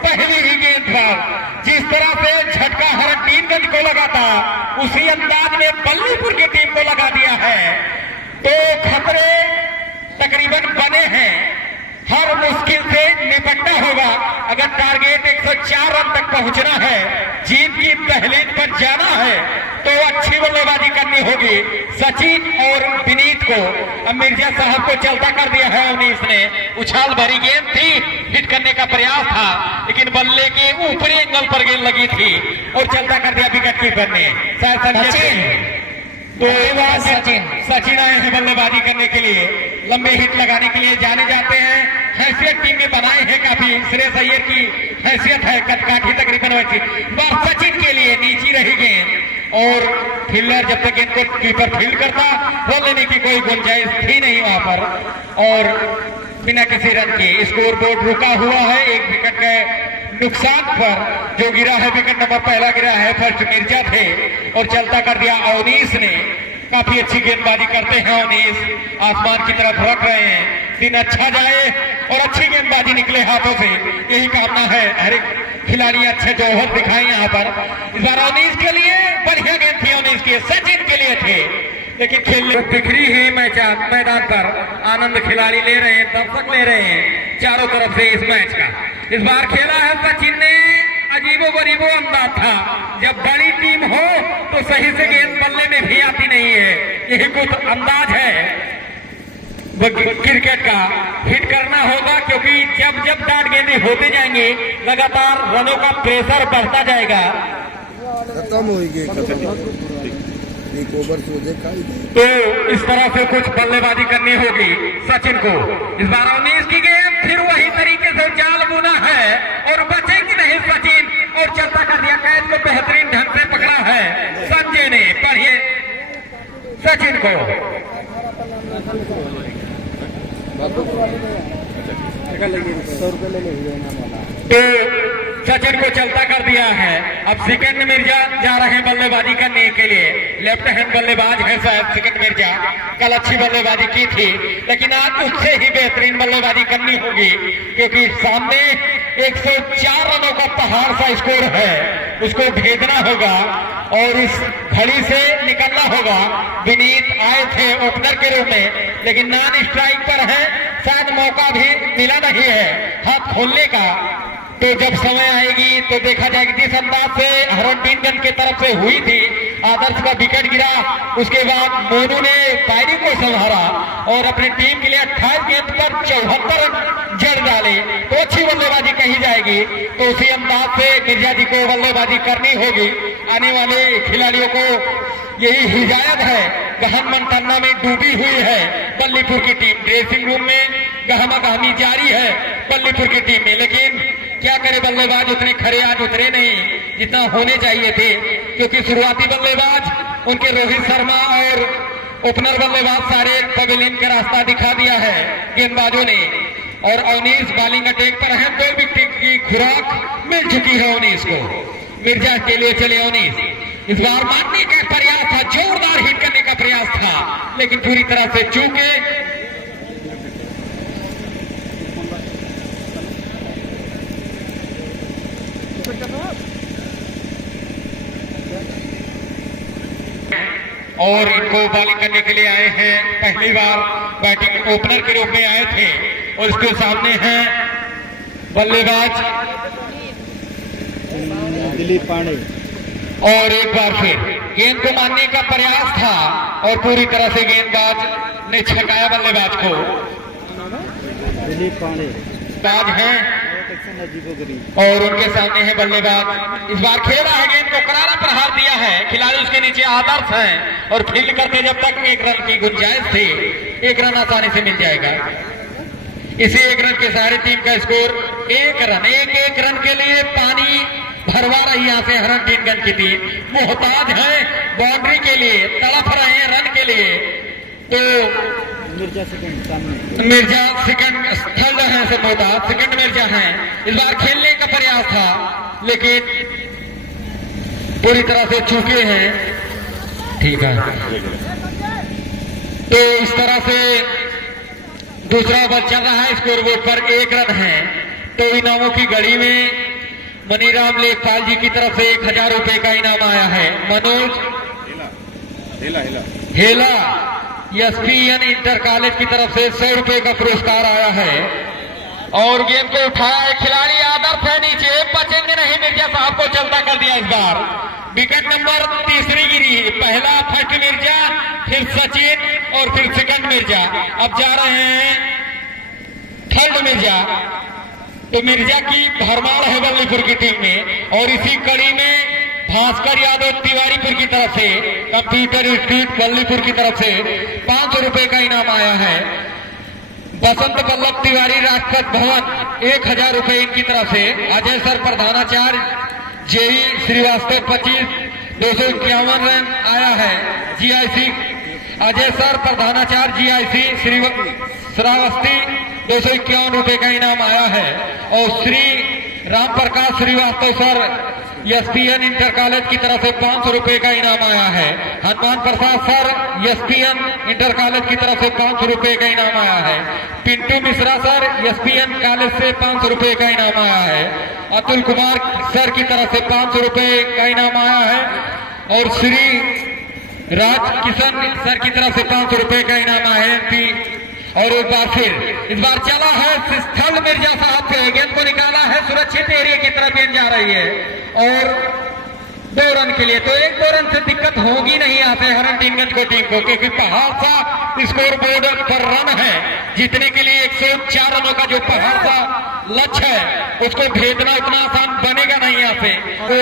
पहली ही गेंद पर जिस तरह से झटका हरनगंज को लगा था, उसी अंदाज में बल्लीपुर की टीम को लगा दिया है। तो खतरे तकरीबन बने हैं, हर मुश्किल से निपटना होगा। अगर टारगेट 104 रन तक पहुंचना है, जीत की दहलीज पर जाना है, तो अच्छी बल्लेबाजी करनी होगी सचिन और विनीत को। अब मिर्जा साहब को चलता कर दिया है अवनीश ने। उछाल भरी गेंद थी, हिट करने का प्रयास था, लेकिन बल्ले के ऊपरी एंगल पर गेंद लगी थी और चलता कर दिया विकेट कीपर ने, शायद संजय। तो सचिन आए हैं बल्लेबाजी करने के लिए, लंबे हिट लगाने के लिए जाने जाते हैं। हैसियत टीम में बनाए हैं काफी, श्रेयस अय्यर की हैसियत है, कटकाठी तकरीबन वैसी। बस सचिन के लिए नीची रही गेंद और फील्डर जब तक गेंद को कीपर फील्ड करता, रन लेने की कोई गुंजाइश थी नहीं वहां पर। और बिना किसी रन के स्कोर बोर्ड रुका हुआ है। एक विकेट के नुकसान पर जो गिरा है, विकेट नंबर पहला गिरा है, फर्स्ट मिर्जा थे और चलता कर दिया अवनीश ने। काफी अच्छी गेंदबाजी करते हैं उनीस, आसमान की तरफ रख रहे हैं। दिन अच्छा जाए और अच्छी गेंदबाजी निकले हाथों से, यही कामना है। हर एक खिलाड़ी अच्छे जौहर दिखाए यहाँ पर। इस बार उनीस के लिए बढ़िया गेंद थी, उनीस के सचिन के लिए थे, लेकिन खेलने बिखरी ही मैदान पर आनंद खिलाड़ी ले रहे हैं, दर्शक ले रहे हैं चारों तरफ से इस मैच का। इस बार खेला है सचिन ने, अजीबो गरीबो अंदाज था। जब बड़ी टीम हो तो सही से गेंद बल्ले में भी आती नहीं है, यही कुछ अंदाज है क्रिकेट का। हिट करना होगा, क्योंकि जब जब डाट गेंदे होते जाएंगे लगातार रनों का प्रेशर बढ़ता जाएगा। खत्म होगी एक ओवर से देखा तो इस तरह से कुछ बल्लेबाजी करनी होगी सचिन को। इस बार 19 की गेंद, फिर वही तरीके से जाल बुना है और बचेगी नहीं सचिन, और चलता कर दिया। कैच को बेहतरीन ढंग से पकड़ा है संजय ने। पढ़िए सचिन को, तो सचिन को चलता कर दिया है। अब सिकंद मिर्जा जा रहे हैं बल्लेबाजी करने के लिए। लेफ्ट हैंड बल्लेबाज है शायद सिकंद मिर्जा, कल अच्छी बल्लेबाजी की थी, लेकिन आज उससे ही बेहतरीन बल्लेबाजी करनी होगी, क्योंकि सामने 104 रनों का पहाड़ सा स्कोर है, उसको भेजना होगा और इस घड़ी से निकलना होगा। विनीत आए थे ओपनर के रूप में, लेकिन नॉन स्ट्राइक पर है, शायद मौका भी मिला नहीं है हाथ खोलने का। तो जब समय आएगी तो देखा जाएगा। जिस अंदाज से हरनटीनगंज की तरफ से हुई थी, आदर्श का विकेट गिरा, उसके बाद मोनू ने पायरी को संभाला और अपनी टीम के लिए 28 गेंद पर 74 रन जड़ डाले, तो अच्छी बल्लेबाजी कही जाएगी। तो उसी अंदाज से मिर्जा जी को बल्लेबाजी करनी होगी। आने वाले खिलाड़ियों को यही हिदायत है। गहन मंथना में डूबी हुई है बल्लीपुर की टीम, ड्रेसिंग रूम में गहमा गहमी जारी है बल्लीपुर की टीम में, लेकिन क्या करे बल्लेबाज उतने खरे आज उतरे नहीं जितना होने चाहिए थे, क्योंकि शुरुआती बल्लेबाज उनके रोहित शर्मा और ओपनर बल्लेबाज सारे पवेलियन का रास्ता दिखा दिया है गेंदबाजों ने। और अवनीश बॉलिंग अटैक पर है, 2 विकेट की खुराक मिल चुकी है अवनीश को। मिर्जा के लिए चले अवनीश। इस बार मारने का प्रयास था, जोरदार हिट करने का प्रयास था, लेकिन पूरी तरह से चूके। और इनको बॉलिंग करने के लिए आए हैं, पहली बार बैटिंग ओपनर के रूप में आए थे, और इसके सामने हैं बल्लेबाज दिलीप पांडे। और एक बार फिर गेंद को मारने का प्रयास था और पूरी तरह से गेंदबाज ने छकाया बल्लेबाज को। दिलीप पांडे ताज हैं और उनके सामने है बल्लेबाज। इस बार खेला है, गेंद को करारा प्रहार दिया है, खिलाड़ी उसके नीचे आदर्श हैं और फील्ड करते जब तक 1 रन की गुंजाइश थी, 1 रन आसानी से मिल जाएगा। इसी 1 रन के सहारे टीम का स्कोर 1 रन। एक रन के लिए पानी भरवा रही यहाँ से हरनटीनगंज की टीम, मोहताज है बाउंड्री के लिए, तड़प रहे हैं रन के लिए। तो मिर्जा सेकंड थर्ड है से मोहताज, सेकंड मिर्जा है। इस बार खेलने का प्रयास था, लेकिन पूरी तरह से चूके हैं। ठीक है, तो इस तरह से दूसरा ओवर चल रहा है, स्कोर बोर्ड पर 1 रन है। तो इनामों की घड़ी में मनीराम लेखपाल जी की तरफ से 1000 रुपए का इनाम आया है। मनोज हेला एसपीएन इंटर कॉलेज की तरफ से 100 रुपए का पुरस्कार आया है। और गेंद को उठाया है खिलाड़ी, आदर्श है नीचे, बचेंगे नहीं, मिर्जा साहब को चलता कर दिया। इस बार विकेट नंबर 3 गिरी है, पहला फर्स्ट मिर्जा, फिर सचिन और फिर सेकंड मिर्जा। अब जा रहे हैं थर्ड मिर्जा। तो मिर्जा की भरमार है बल्लीपुर की टीम में, और इसी कड़ी में भास्कर यादव तिवारीपुर की तरफ से, कंप्यूटर स्ट्रीट बल्लीपुर की तरफ से 500 रुपए का इनाम आया है। बसंत बल्लभ तिवारी राजपथ भवन 1000 रुपए इनकी तरफ से। अजय सर प्रधानाचार्य जेई श्रीवास्तव 25 251 रन आया है। जीआईसी अजय सर प्रधानाचार्य जीआईसी श्रावस्ती 251 रुपए का इनाम आया है। और Shri Ram Prakash Srivastava sir SPN inter college की तरफ से 500 रुपए का इनाम आया है। Hanuman Prasad sir SPN inter college की तरफ से 500 रुपए का इनाम आया है। Pintu Mishra sir SPN college से 500 रुपए का इनाम आया है। अतुल कुमार सर की तरफ से 500 रुपए का इनाम आया है और श्री राज किशन सर की तरफ से 500 रुपए का इनाम आया है। और एक बार फिर इस बार चला है स्थल मिर्जा साहब से गेंद को निकाला है, सुरक्षित एरिया की तरफ गेंद जा रही है और 2 रन के लिए। तो 1-2 रन से दिक्कत होगी नहीं यहाँ से हरनटीनगंज को टीम को, क्योंकि पहाड़ सा स्कोर बोर्ड पर रन है जीतने के लिए। 104 रनों का जो पहाड़ सा लक्ष्य है उसको भेजना उतना आसान बनेगा नहीं यहाँ से। तो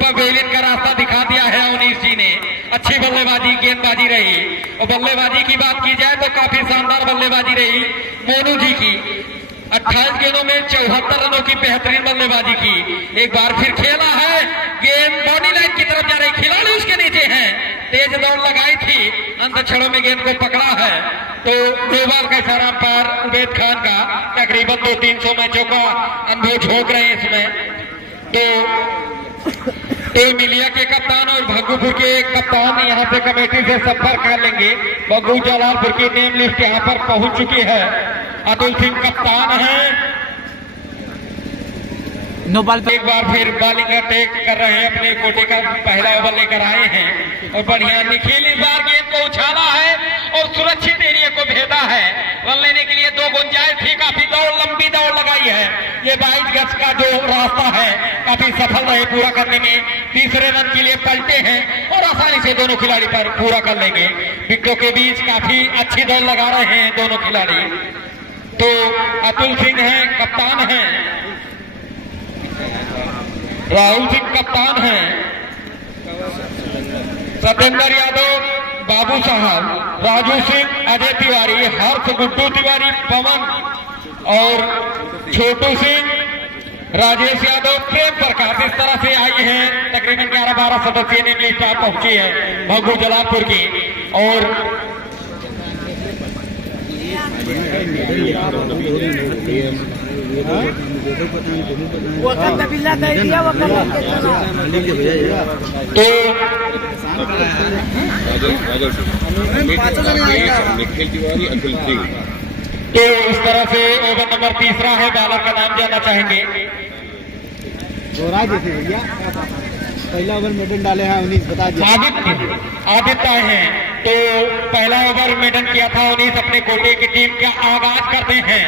पवेलियन का रास्ता दिखा दिया है अवनीश जी ने। अच्छी बल्लेबाजी गेंदबाजी रही और बल्लेबाजी की बात की जाए तो काफी शानदार बल्लेबाजी रही मोनू जी की। 28 गेंदों में 74 रनों की बेहतरीन बल्लेबाजी की। एक बार फिर खेला है, गेंद बॉडी लाइन की तरफ जा रही, खिलाड़ी उसके नीचे हैं, तेज दौड़ लगाई थी, अंत क्षणों में गेंद को पकड़ा है। तो 2 बार का इशारा अंपायर उबैद खान का, तकरीबन 200-300 मैचों का अनुभव झोंक रहे हैं इसमें। तो मिलिया के कप्तान और भग्गूपुर के कप्तान यहाँ से कमेटी से संपर्क कर लेंगे। भग्गू जलालपुर की नेम लिस्ट यहाँ पर पहुंच चुकी है। अतुल सिंह कप्तान है। नो बॉल पे एक बार फिर बॉलिंग अटैक कर रहे हैं, अपने कोटे का पहला ओवर लेकर आए हैं और बढ़िया निखिल इस बार गेंद को उछाला है और सुरक्षित एरिया को भेजा है। रन लेने के लिए 2 गुंजाइश थी, काफी दौड़, लंबी दौड़ लगाई है। ये 22 गज का जो रास्ता है काफी सफल रहे पूरा करने में। तीसरे रन के लिए पलटे हैं और आसानी से दोनों खिलाड़ी पर पूरा कर लेंगे। विकेटों के बीच काफी अच्छी दौड़ लगा रहे हैं दोनों खिलाड़ी। तो अतुल सिंह है कप्तान है, राहुल सिंह कप्तान है, सत्येंद्र यादव, बाबू साहब, राजू सिंह, अजय तिवारी, हर्ष गुड्डू तिवारी, पवन और छोटू सिंह, राजेश यादव, प्रेम प्रकाश इस तरह से आई है। तकरीबन 11-12 सदस्यीय ने लिस्ट पहुंची है भग्गू जलालपुर की। और तो इस तरह से ओवर नंबर 3 है। बॉलर का नाम जानना चाहेंगे? भैया पहला ओवर मेडन डाले हैं 19, बता दिया। आदित्य हैं। तो पहला ओवर मेडन किया था 19 अपने कोटे की टीम का आगाज करते हैं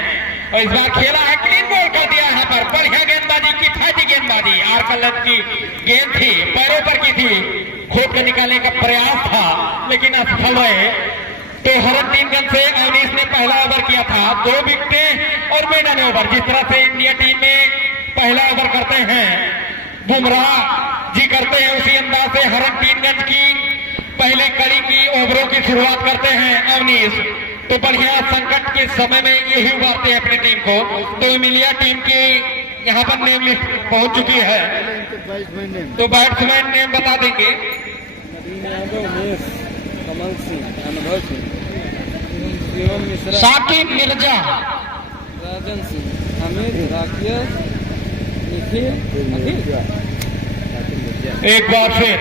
और इस बार खेला है, क्लीन बॉल कर दिया यहाँ पर। बढ़िया गेंदबाजी, किफायती गेंदबाजी, आर कलर की गेंद थी, पैरों पर की थी, खोद कर निकालने का प्रयास था लेकिन असफल रहे। तो हरनटीनगंज से अवनीश ने पहला ओवर किया था, 2 विकेटें और मेडन ओवर। जिस तरह से इंडिया टीम में पहला ओवर करते हैं बुमराह जी करते हैं, उसी अंदाज से हरनटीनगंज की पहले कड़ी की ओवरों की शुरुआत करते हैं अवनीश। तो बढ़िया संकट के समय में यही उभारते हैं अपनी टीम को। तो मिलिया टीम की यहाँ पर नेम लिस्ट पहुंच चुकी है। तो बैट्समैन नेम बता देंगे? कमल सिंह, अनुभव सिंह, साकिब मिर्जा, राजन सिंह, अमित, राकेश, निखिल। एक बार फिर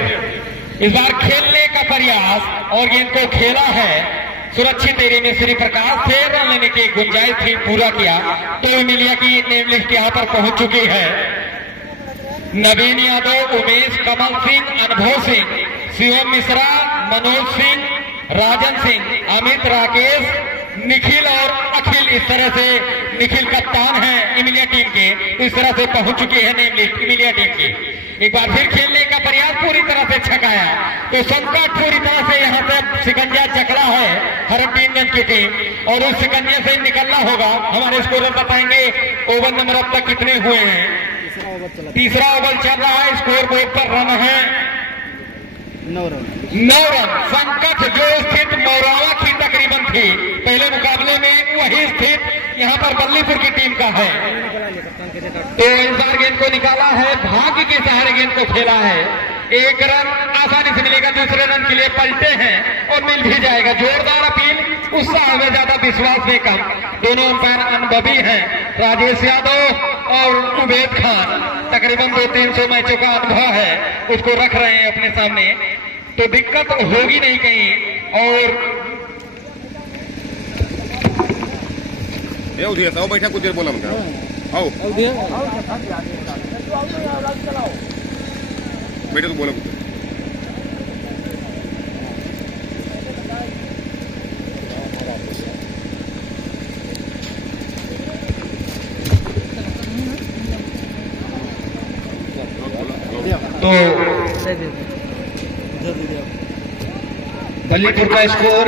इस बार खेलने का प्रयास और गेंद को खेला है सुरक्षित एरिया में। श्री प्रकाश से रन लेने की गुंजाइश थी, पूरा किया। तो मिलिया की नेम लिस्ट यहाँ पर पहुंच चुकी है। नवीन यादव, उमेश, कमल सिंह, अनुभव सिंह, शिवम मिश्रा, मनोज सिंह, राजन सिंह, अमित, राकेश, निखिल और अखिल। इस तरह से निखिल कप्तान है इमिलिया टीम के। तो इस तरह से पहुंच चुकी है नेम लिस्ट इमिलिया टीम की। एक बार फिर खेलने का प्रयास पूरी तरह से छकाया। तो संकट पूरी तरह से यहाँ से शिकंजा जकड़ा है हरनटीनगंज की टीम और उस शिकंजे से निकलना होगा। हमारे स्कोरर बताएंगे ओवर नंबर अब तक कितने हुए हैं। तीसरा ओवर चल रहा है, स्कोर बोर्ड पर रन है 9 रन। 9 रन। संकट जो स्थित मौरावा की तकरीबन थी पहले मुकाबले में, वही स्थित यहाँ पर बल्लीपुर की टीम का है। तो इस बार गेंद को निकाला है, भाग्य के सहारे गेंद को खेला है। 1 रन आसानी से मिलेगा, दूसरे रन के लिए पलटे हैं और मिल भी जाएगा। जोरदार अपील, उत्साह में ज्यादा, विश्वास में कम। दोनों अंपायर अनुभवी हैं, राजेश यादव और उबैद खान। तकरीबन 200-300 मैचों का अनुभव है, उसको रख रहे हैं अपने सामने, तो दिक्कत होगी नहीं कहीं। और ये उधर आओ, बैठा कुछ देर बोला मतलब आओ बैठे तो बोला कुछ। तो बल्लीपुर का स्कोर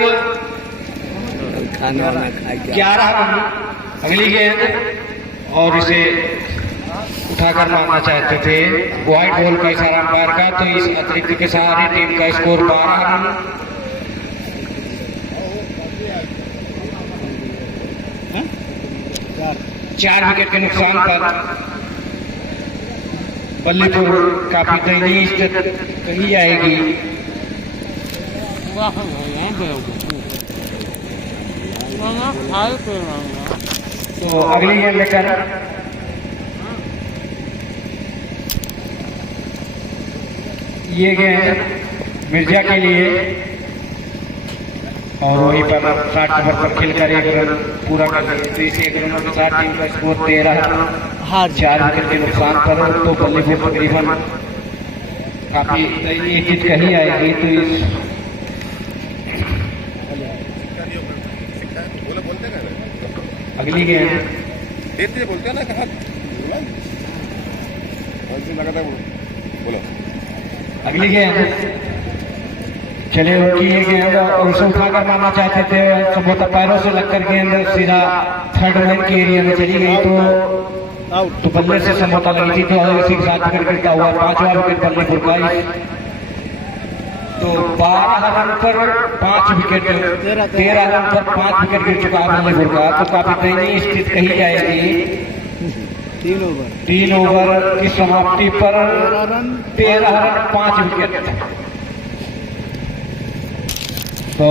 11 रन। अगली गेंद और इसे उठाकर मारना चाहते थे, व्हाइट बॉल का इशारा अंपायर का, तो इस अतिरिक्त के साथ टीम का स्कोर 12 रन। चार विकेट के नुकसान पर बल्लीपुर काफी दयनीय स्थिति कही जाएगी। तो अगली गेंद लेकर ये गेंद मिर्जा के लिए, और वहीं पर 60 ओवर पर खेलकर 1 रन पूरा कर दिए। तो इस 1 रनों के साथ टीम का स्कोर 13 रन, 4 विकेट के नुकसान पर। तो बल्लीपुर तकरीबन काफी दयनीय स्थिति कही आएगी। तो इस अगली गेंद देते बोलते हैं ना, कहा लगा था बोलो। अगली गेंद चले उनकी ये गेंद और उसे उठाकर मारना चाहते थे, संभवतः पैरों से लगकर गेंद सीधा थर्ड लाइन के एरिया में चली गई, तो बल्ले से संभवतः लगी थी, तो इसी के साथ विकेट गिरता हुआ 5वां विकेट बल्लीपुर का। तो 12 रन पर 5 विकेट, 13 रन पर 5 विकेट गिर चुका है बल्लीपुर का। तो काफी दयनीय स्थिति कही जाएगी। 3 ओवर की समाप्ति पर 13 रन 5 विकेट। तो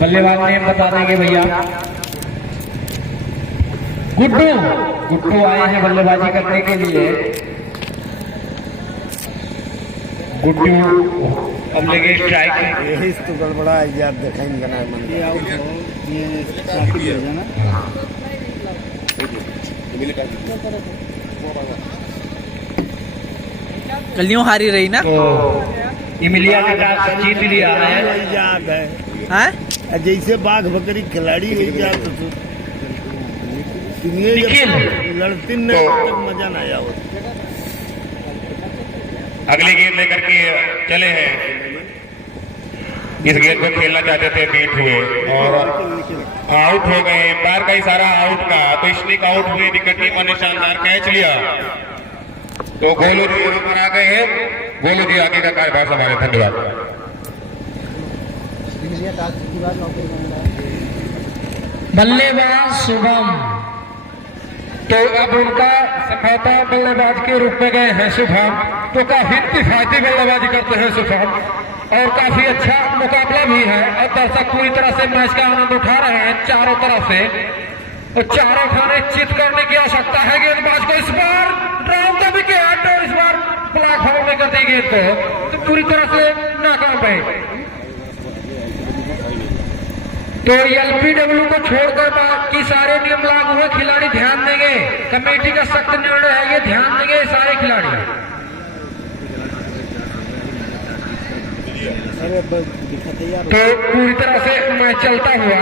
बल्लेबाज नेम बता देंगे भैया। गुड्डू आए हैं बल्लेबाजी करने के लिए। गुड्डू अब लेंगे स्ट्राइक। यही तो गड़बड़ा है यार, देखा ही नहीं करना है। ये आउट हो, ये ट्रैफिक हो जाना। कलियों हारी रही ना, तो इमिलिया ने टॉस जीत लिया है। याद है हैं? जैसे बाघ बकरी खिलाड़ी हो जाए तो निखिल। लड़ती नहीं तो मजा ना आया। अगली गेंद लेकर के चले हैं। इस गेंद को खेलना चाहते थे, बीट हुए और आउट हो गए। पैर का इशारा आउट का, तो स्ट्रिक आउट हुए। विकेट कीपर ने शानदार कैच लिया। तो गोलू जी यहाँ पर आ गए हैं। गोलू जी आगे का कार्यभार संभाले, धन्यवाद। बल्लेबाज शुभम, तो अब उनका संभवतः बल्लेबाज के रूप में गए हैं शुभम। तो काफी किफायती बल्लेबाजी करते हैं शुभम, और काफी अच्छा मुकाबला भी है, और दर्शक पूरी तरह से मैच का आनंद उठा रहे हैं चारों तरफ से। और चारों खाने चित करने की आवश्यकता है गेंदबाज को। इस बार ड्राउन का विकेट, और इस बार ब्लैक होल में कर दी गेंद को, तो पूरी तरह से नाकाम है। तो एलपीडब्ल्यू को छोड़कर बाकी सारे नियम लागू हुए। खिलाड़ी ध्यान देंगे, कमेटी का सख्त निर्णय है, ये ध्यान देंगे सारे खिलाड़ी। तो पूरी तरह से मैच चलता हुआ,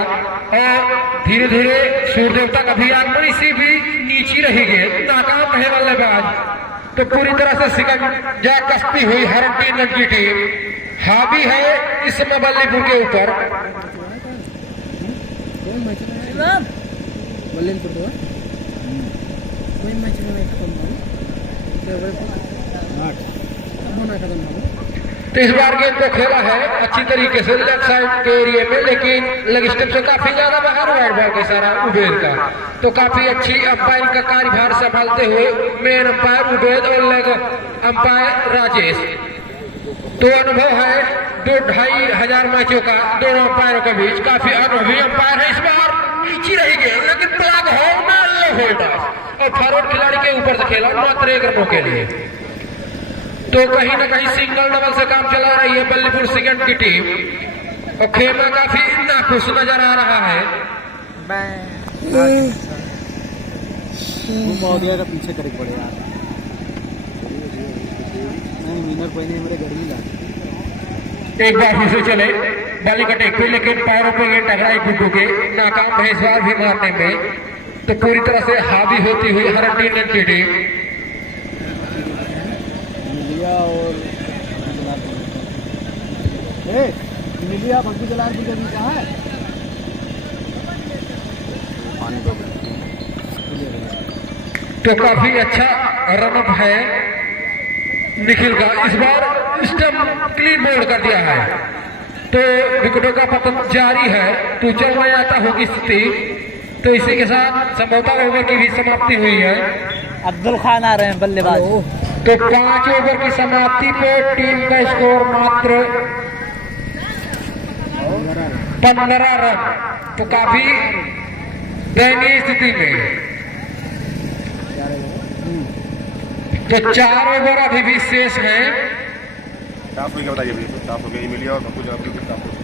और धीरे धीरे सूर्य देवता का भी आगमन, इसी भी नीची रही गेंद, नाकाम है बल्लेबाज। तो पूरी तरह से सिकंजा कश्ती हुई हर 3 रन की टीम हावी है इस समय बल्लीपुर के ऊपर। तो इस बार गेंद को खेला है अच्छी तरीके से लेफ्ट साइड के एरिया में, लेकिन लेग स्टेप से काफी ज्यादा बाहर वाइड बॉल का इशारा उबेद का। तो काफी अच्छी अंपायरिंग का कार्यभार संभालते हुए मेन अंपायर उबेद और लेग अंपायर राजेश। तो अनुभव है 2-2.5 हजार मैचों का दोनों अंपायरों के बीच। काफी अनुभवी अंपायर है। इस बार नीची रही गेंद, लेकिन ब्लैक होल में लो होल्डर, और और फॉरवर्ड खिलाड़ी के ऊपर से खेला मात्र 1 रनों के लिए। तो कहीं ना कहीं सिंगल डबल से काम चला रही है बल्लीपुर सेकंड की टीम और खेमा काफी नाखुश नजर आ रहा है। मौदिया का पीछे करे पड़े यार। नहीं मीनर कोई नहीं, मेरे गर्मी लगा। एक बार फिर से चले बाली का टेक पे, लेकिन पैरों पे ये टकराई गुड्डू के, नाकाम है इस बार भी मारने में। तो पूरी तरह से हावी होती हुई हर टीम की टीम मिलिया और मिलिया भग्गू जलाल की जमीन कहाँ है? पानी दो। तो काफी अच्छा रनअप है निखिल का। इस बार स्टंप क्लीन बोल्ड कर दिया है तो विकेटों का पतन जारी है। तो चल में आता होगी स्थिति। तो इसी के साथ संभवतः ओवर की भी समाप्ति हुई है। अब्दुल खान आ रहे हैं बल्लेबाज। तो 5 ओवर की समाप्ति पे टीम का स्कोर मात्र 15 रन। तो काफी दयनीय स्थिति में। तो 4 ओवर अभी भी शेष है।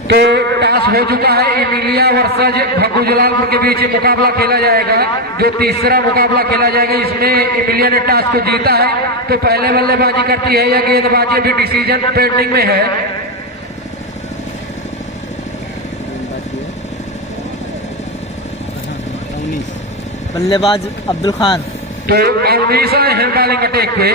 तो टास हो चुका है। इमिलिया वर्सेज भग्गू जलालपुर के बीच मुकाबला खेला जाएगा, जो तीसरा मुकाबला खेला जाएगा। इसमें इमिलिया ने टास को जीता है तो पहले बल्लेबाजी करती है या गेंदबाजी भी डिसीजन पेंडिंग में है। बल्लेबाज अब्दुल खान। तो 19 है बॉलिंग अटैक पे।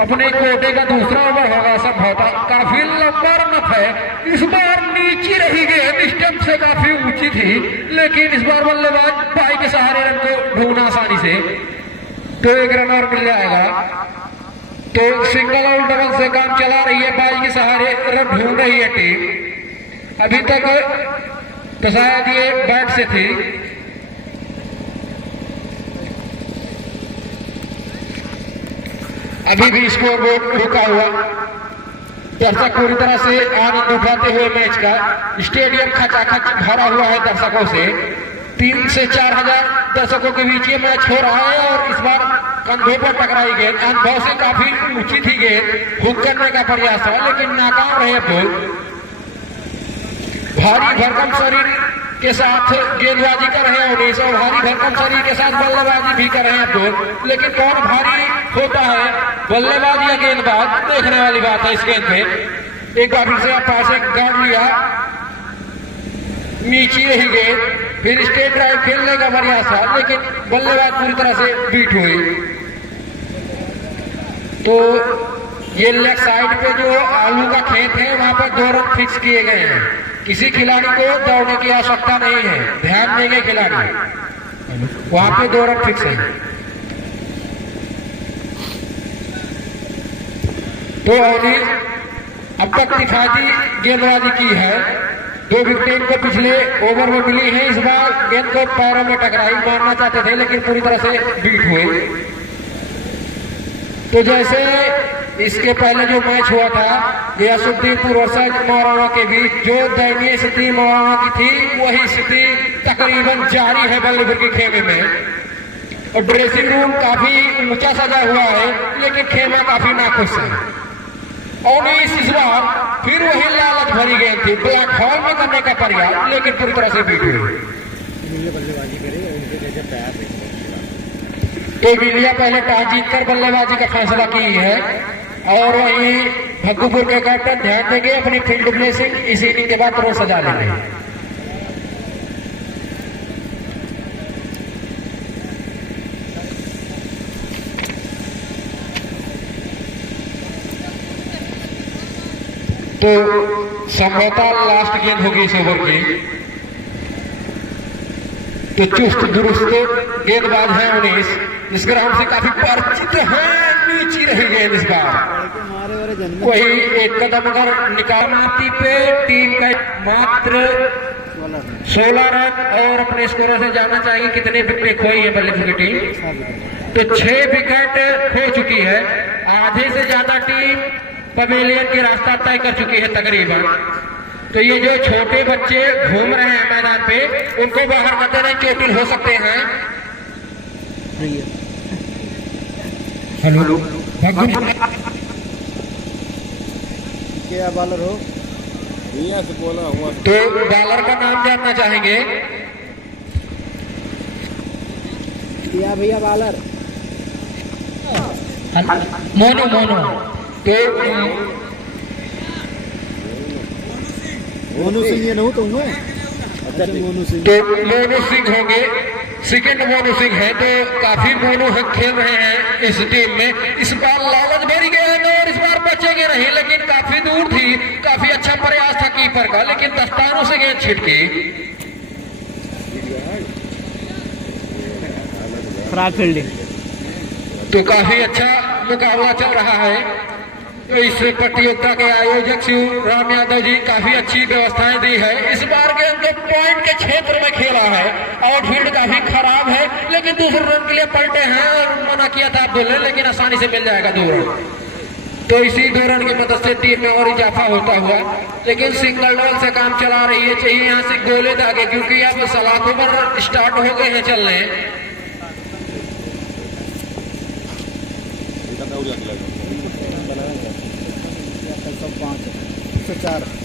अपने कोटे का दूसरा ओवर होगा संभवतः। काफी लंबा रनअप है। इस बार नीचे रही गेंद स्टंप से काफी ऊंची थी, लेकिन इस बार बल्लेबाज पाई के सहारे रन को ढूंढा आसानी से। तो 1 रन और मिल जाएगा। तो सिंगल और डबल से काम चला रही है। बाई के सहारे रन ढूंढ रही है टीम। अभी तक तो शायद ये बैट से थी। अभी भी स्कोर बोर्ड रुका हुआ। दर्शक पूरी तरह से आनंद उठाते हुए मैच का। स्टेडियम खचाखच भरा हुआ है दर्शकों से। 3 से 4 हजार दर्शकों के बीच ये मैच हो रहा है और इस बार कंधों पर टकराई गेंद। अनुभव से काफी ऊंची थी गेंद। हुक करने का प्रयास था लेकिन नाकाम रहे बोल। भारी भरकम शरीर के साथ गेंदबाजी कर रहे हैं उन्नीस और भारी भरकम शरीर के साथ बल्लेबाजी भी कर रहे हैं अब्दुल। लेकिन कौन भारी होता है, बल्लेबाज या गेंदबाज, देखने वाली बात है इस गेंद पे। एक बार फिर से पास से गाड़ लिया, नीचे रही गेंद, फिर स्ट्रेट ड्राइव खेलने का प्रयास था लेकिन बल्लेबाज पूरी तरह से बीट हुई। तो ये लेग साइड पे जो आलू का खेत है वहां पर 2 रन फिक्स किए गए हैं। किसी खिलाड़ी को दौड़ने की आवश्यकता नहीं है, ध्यान देंगे खिलाड़ी। वहां पे 2 रन फिक्स है। तो अभी अब तक किफायती गेंदबाजी की है। 2 विकेट को पिछले ओवर में मिली है। इस बार गेंद को पैरों में टकराई, मारना चाहते थे लेकिन पूरी तरह से बीट हुए। तो जैसे इसके पहले जो मैच हुआ था गयासुद्दीनपुर वर्सेज मोरावा के बीच, जो दयनीय स्थिति मोरावा की थी वही स्थिति तकरीबन जारी है बल्लीपुर के खेमे में। और ड्रेसिंग रूम काफी ऊंचा सजा हुआ है लेकिन खेमा काफी नाखुश है। और इस बार फिर वही लालच भरी गेंद थी, ब्लैक हॉल में करने का प्रयास लेकिन पूरी तरह से बीट हुई। तो मिलिया पहले टॉस जीतकर बल्लेबाजी का फैसला की है और वहीं भग्गूपुर के कैप्टन ध्यान देंगे अपनी फील्ड प्लेसिंग इस इनिंग के बाद तुरंत सजा लेंगे। तो संभवतः लास्ट गेंद होगी इस ओवर की। तो चुस्त दुरुस्त गेंदबाज है 19, इस ग्राउंड से काफी परिचित है। नीचे रही गेंद इस बार वही एक कदम अगर निकालती पे टीम का मात्र 16 रन और अपने स्कोर से जानना चाहिए कितने विकेट खोई है बल्लेबाज की टीम। तो 6 विकेट खो चुकी है। आधे से ज्यादा टीम पवेलियन की रास्ता तय कर चुकी है तकरीबन। तो ये जो छोटे बच्चे घूम रहे हैं मैदान पे उनको बाहर करते नहीं, चोटिल हो सकते हैं। हेलो भग्गू क्या बॉलर हो? तो बॉलर का नाम जानना चाहेंगे? क्या भैया बॉलर? मोनू मोनू। तो मोनू सिंह ये नहीं तुम? अच्छा मोनू सिंह। तो मोनू सिंह होंगे, सेकंड मोनू सिंह है। तो काफी मोनू खेल रहे हैं इस टीम में। इस बार लालच भरी गए हैं और इस बार बचेंगे नहीं, लेकिन काफी दूर थी, काफी अच्छा प्रयास था कीपर का, लेकिन दस्तानों से गेंद छिटकी। खराब फील्डिंग। तो काफी अच्छा मुकाबला चल रहा है। तो इस प्रतियोगिता के आयोजक शिव राम यादव जी काफी अच्छी व्यवस्थाएं दी है। इस बार गेंद को पॉइंट के क्षेत्र में खेला है। आउटफील्ड काफी खराब है, लेकिन दूसरे रन के लिए पलटे हैं और मना किया था अब्दुल्ला, लेकिन आसानी से मिल जाएगा 2 रन। तो इसी 2 रन की मदद से टीम में और इजाफा होता हुआ, लेकिन सिंगल डबल से काम चला रही है। चाहिए यहाँ से गोले दागे, क्योंकि अब सलाखों पर स्टार्ट हो गए हैं चलने।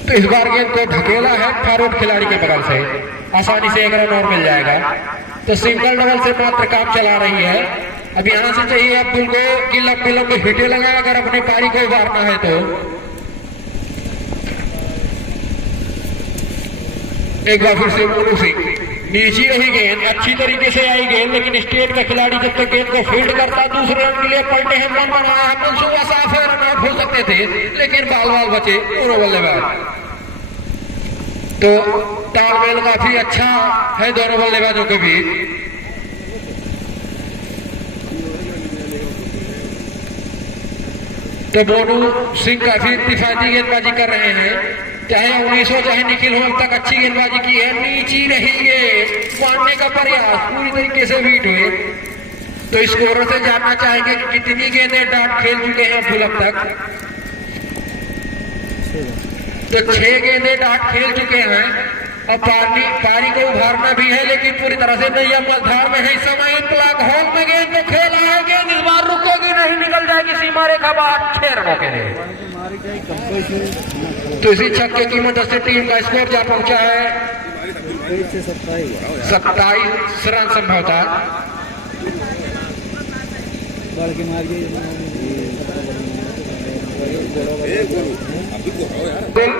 तो इस बार गेंद को ढकेला है फारूक खिलाड़ी के बगल से, आसानी से 1 रन और मिल जाएगा। तो सिंगल डबल से मात्र काम चला रही है। अब यहां से चाहिए अब्दुल को कि लंबे लंबे हिटे लगाए अगर अपनी पारी को उबारना है तो। एक बार फिर से मोनू सिंह, नीचे रही गेंद, अच्छी तरीके से आई गेंद, लेकिन स्टेट का खिलाड़ी जब तक गेंद को फील्ड करता दूसरे रन के लिए पलटे हैं, रन बनाया है, मनसूबा साफ है, रन आउट हो सकते थे, लेकिन बाल बाल बचे दोनों बल्लेबाज। तो तालमेल काफी अच्छा है दोनों बल्लेबाजों के बीच। तो मोनू सिंह काफी किफायती गेंदबाजी कर रहे हैं, चाहे 19 हो चाहे निखिल हो, अब तक अच्छी गेंदबाजी की है। नीची रही है, मारने का प्रयास पूरी तरीके से बीट हुए। तो स्कोरर से जानना चाहेंगे कि कितनी गेंदें डाट खेल चुके हैं अब्दुल अब तक। तो 6 गेंदें डाट खेल चुके हैं। अब पारी को उभारना भी है, लेकिन पूरी तरह से नहीं, मझधार में है इस समय। प्लग होल में गेंद को खेला है, गेंद इस बार रुकेगी नहीं, निकल जाएगी सीमा रेखा बाहर 6 रनों के लिए। तो इसी छक्के की मदद से टीम का स्कोर जा पहुंचा है 27 रन संभवतः।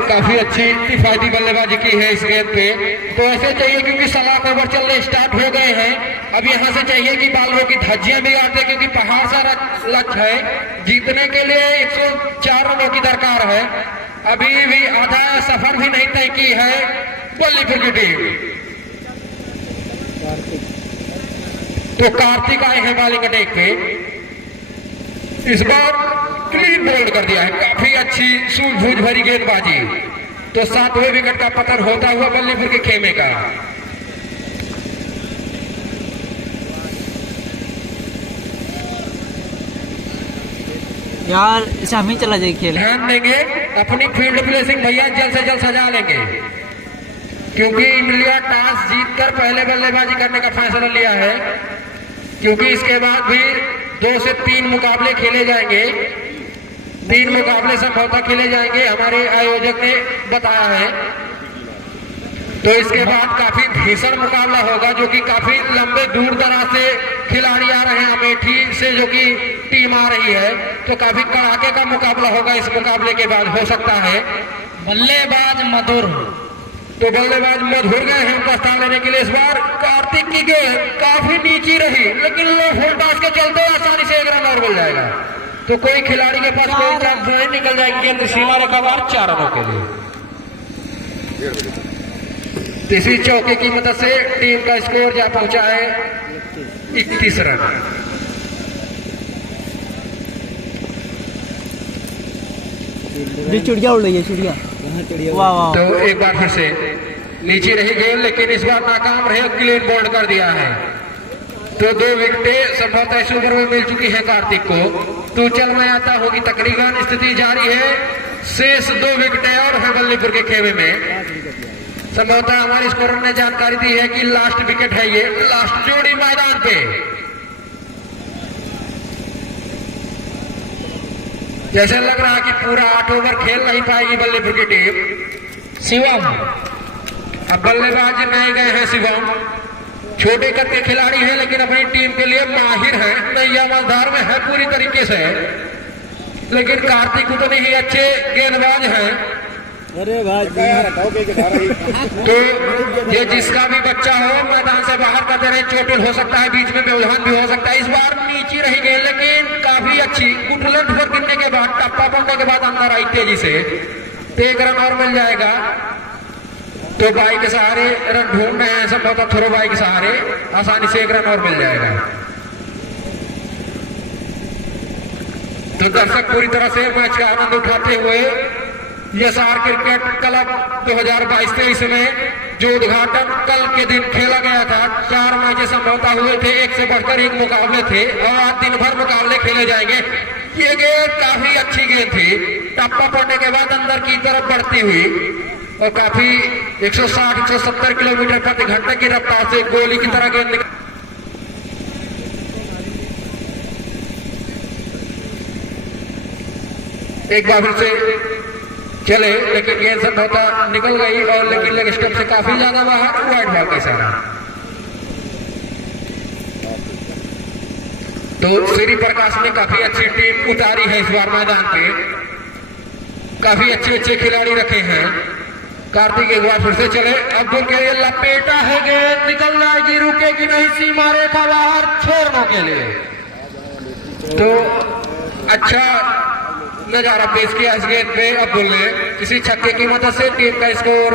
काफी अच्छी किफायती बल्लेबाजी की है इस गेंद पे। तो ऐसे चाहिए क्योंकि सलाख ओवर चलने स्टार्ट हो गए हैं। अब यहाँ से चाहिए कि बालों की धज्जियां भी आते, क्योंकि पहाड़ सा लक्ष्य है। जीतने के लिए 104 रनों की दरकार है। अभी भी आधा सफर भी नहीं तय की है बल्लीपुर की टीम। तो कार्तिक आए हैं बॉलिंग अटैक पे। इस बार क्लीन बोल्ड कर दिया है, काफी अच्छी सूझबूझ भरी गेंदबाजी। तो 7वें विकेट का पतन होता हुआ बल्लीपुर के खेमे का। यार इसे हम ही चला जाए खेल। ध्यान देंगे अपनी फील्ड प्लेसिंग भैया जल्द से जल्द सजा लेंगे, क्योंकि इंडिया टॉस जीतकर पहले बल्लेबाजी करने का फैसला लिया है। क्योंकि इसके बाद भी 2 से 3 मुकाबले खेले जाएंगे, 3 मुकाबले संभवतः खेले जाएंगे, हमारे आयोजक ने बताया है। तो इसके बाद काफी भीषण मुकाबला होगा, जो कि काफी लंबे दूर दराज से खिलाड़ी आ रहे हैं। अमेठी से जो कि टीम आ रही है, तो काफी कड़ाके का मुकाबला होगा इस मुकाबले के बाद। हो सकता है बल्लेबाज मधुर, तो बल्लेबाज मधुर गए हैं प्रस्ताव लेने के लिए। इस बार कार्तिक की गेंद काफी नीची रही, लेकिन लो वोल्टेज के चलते आसानी से 1 रन और मिल जाएगा। तो कोई खिलाड़ी के पास कोई चांस नहीं, निकल जाएगी गेंद सीमा रेखा बाहर 4 रनों के लिए। तीसरी चौके की मदद से टीम का स्कोर जा पहुंचा है 31 रन। चिड़िया उड़ रही है, चिड़िया। वाह वाह। तो एक बार फिर से नीचे रही गेंद, लेकिन इस बार नाकाम रहे, क्लीन बोल्ड कर दिया है। तो 2 विकेटें संभवतः इस ओवर में मिल चुकी है कार्तिक को। तो चल में आता होगी तकरीबन, स्थिति जारी है। शेष 2 विकेटें और है बल्लीपुर के खेमे में। संभवतः हमारे स्कोरर ने जानकारी दी है कि लास्ट विकेट है ये, लास्ट जोड़ी मैदान पे। जैसे लग रहा है कि पूरा 8 ओवर खेल नहीं पाएगी बल्लेपुर की टीम। शिवम, अब बल्लेबाज नए गए हैं शिवम, छोटे कद के खिलाड़ी हैं लेकिन अपनी टीम के लिए माहिर हैं, नैया मझधार में है पूरी तरीके से, लेकिन कार्तिक उतने ही अच्छे गेंदबाज हैं। अरे भाई तो ये जिसका भी बच्चा हो मैदान से बाहर का तरह चोटिल हो सकता है, बीच में व्यवधान भी हो सकता है। इस बार नीचे रही गेंद लेकिन काफी अच्छी, गुटलट पर गिरने के बाद टप्पा पड़ने के बाद अंदर आई तेजी से, तो 1 रन और मिल जाएगा। तो बाई के सहारे रन ढूंढ रहे हैं, संभवतः थोड़ो बाई के सहारे आसानी से 1 रन और मिल जाएगा। तो दर्शक पूरी तरह से मैच का आनंद उठाते हुए एसआर क्रिकेट क्लब 2022-23 में जो उद्घाटन कल के दिन खेला गया था, 4 मैच संभवतः हुए थे, एक से बढ़कर एक मुकाबले थे और आज दिन भर मुकाबले खेले जाएंगे। ये गेंद काफी अच्छी गेंद थी, टप्पा पड़ने के बाद अंदर की तरफ बढ़ती हुई और काफी 160-170 किलोमीटर प्रति घंटे की रफ्तार से गोली की तरह गेंद एक बार फिर से चले, लेकिन गेंद संभवतः निकल गई और लेकिन लेग स्टंप से काफी ज्यादा बाहर, वाइड बॉल का इशारा। तो श्री प्रकाश ने काफी अच्छी टीम उतारी है इस बार मैदान पे, काफी अच्छे खिलाड़ी रखे हैं। कार्तिक एक बार फिर से चले, अब्दुल के लिए लपेटा है गेंद, निकल जाएगी, रुकेगी नहीं, सीमा रेखा बाहर, 6 रनों के लिए। तो अच्छा नजारा पेश किया इस गेंद पे अब्दुल ने, किसी छक्के की मदद से टीम का स्कोर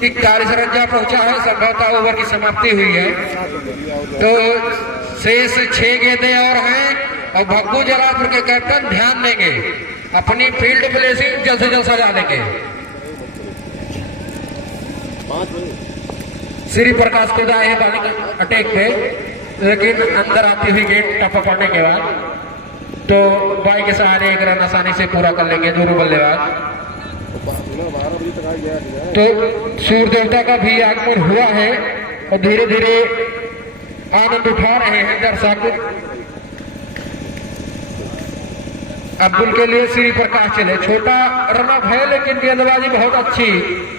41 रन जा पहुंचा है, संभवतः ओवर की समाप्ति हुई है। तो शेष 6 गेंदें और हैं और भग्गू जलालपुर के कैप्टन ध्यान देंगे, अपनी फील्ड प्लेसिंग जल्द से जल्द सजा देंगे। श्री प्रकाश को दाएं है बॉलिंग अटैक पे, लेकिन अंदर आती हुई गेंद टप्पा पड़ने के बाद तो बाई के सहारे 1 रन आसानी से पूरा कर लेंगे दोनों बल्लेबाज। तो सूर्य देवता का भी आगमन हुआ है और धीरे धीरे आनंद उठा रहे हैं दर्शक। अब्दुल के लिए श्री प्रकाश चले, छोटा रनअप है लेकिन गेंदबाजी बहुत अच्छी।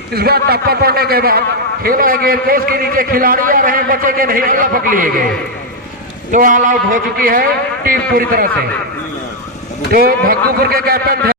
इस बार टप्पा पड़ने के बाद खेला है गेंद, कोस के नीचे खिलाड़ी आ रहे हैं, बचे के नहीं, अल्लाह पक लिए गए। तो ऑल आउट हो चुकी है टीम पूरी तरह से। तो भग्गूपुर के कैप्टन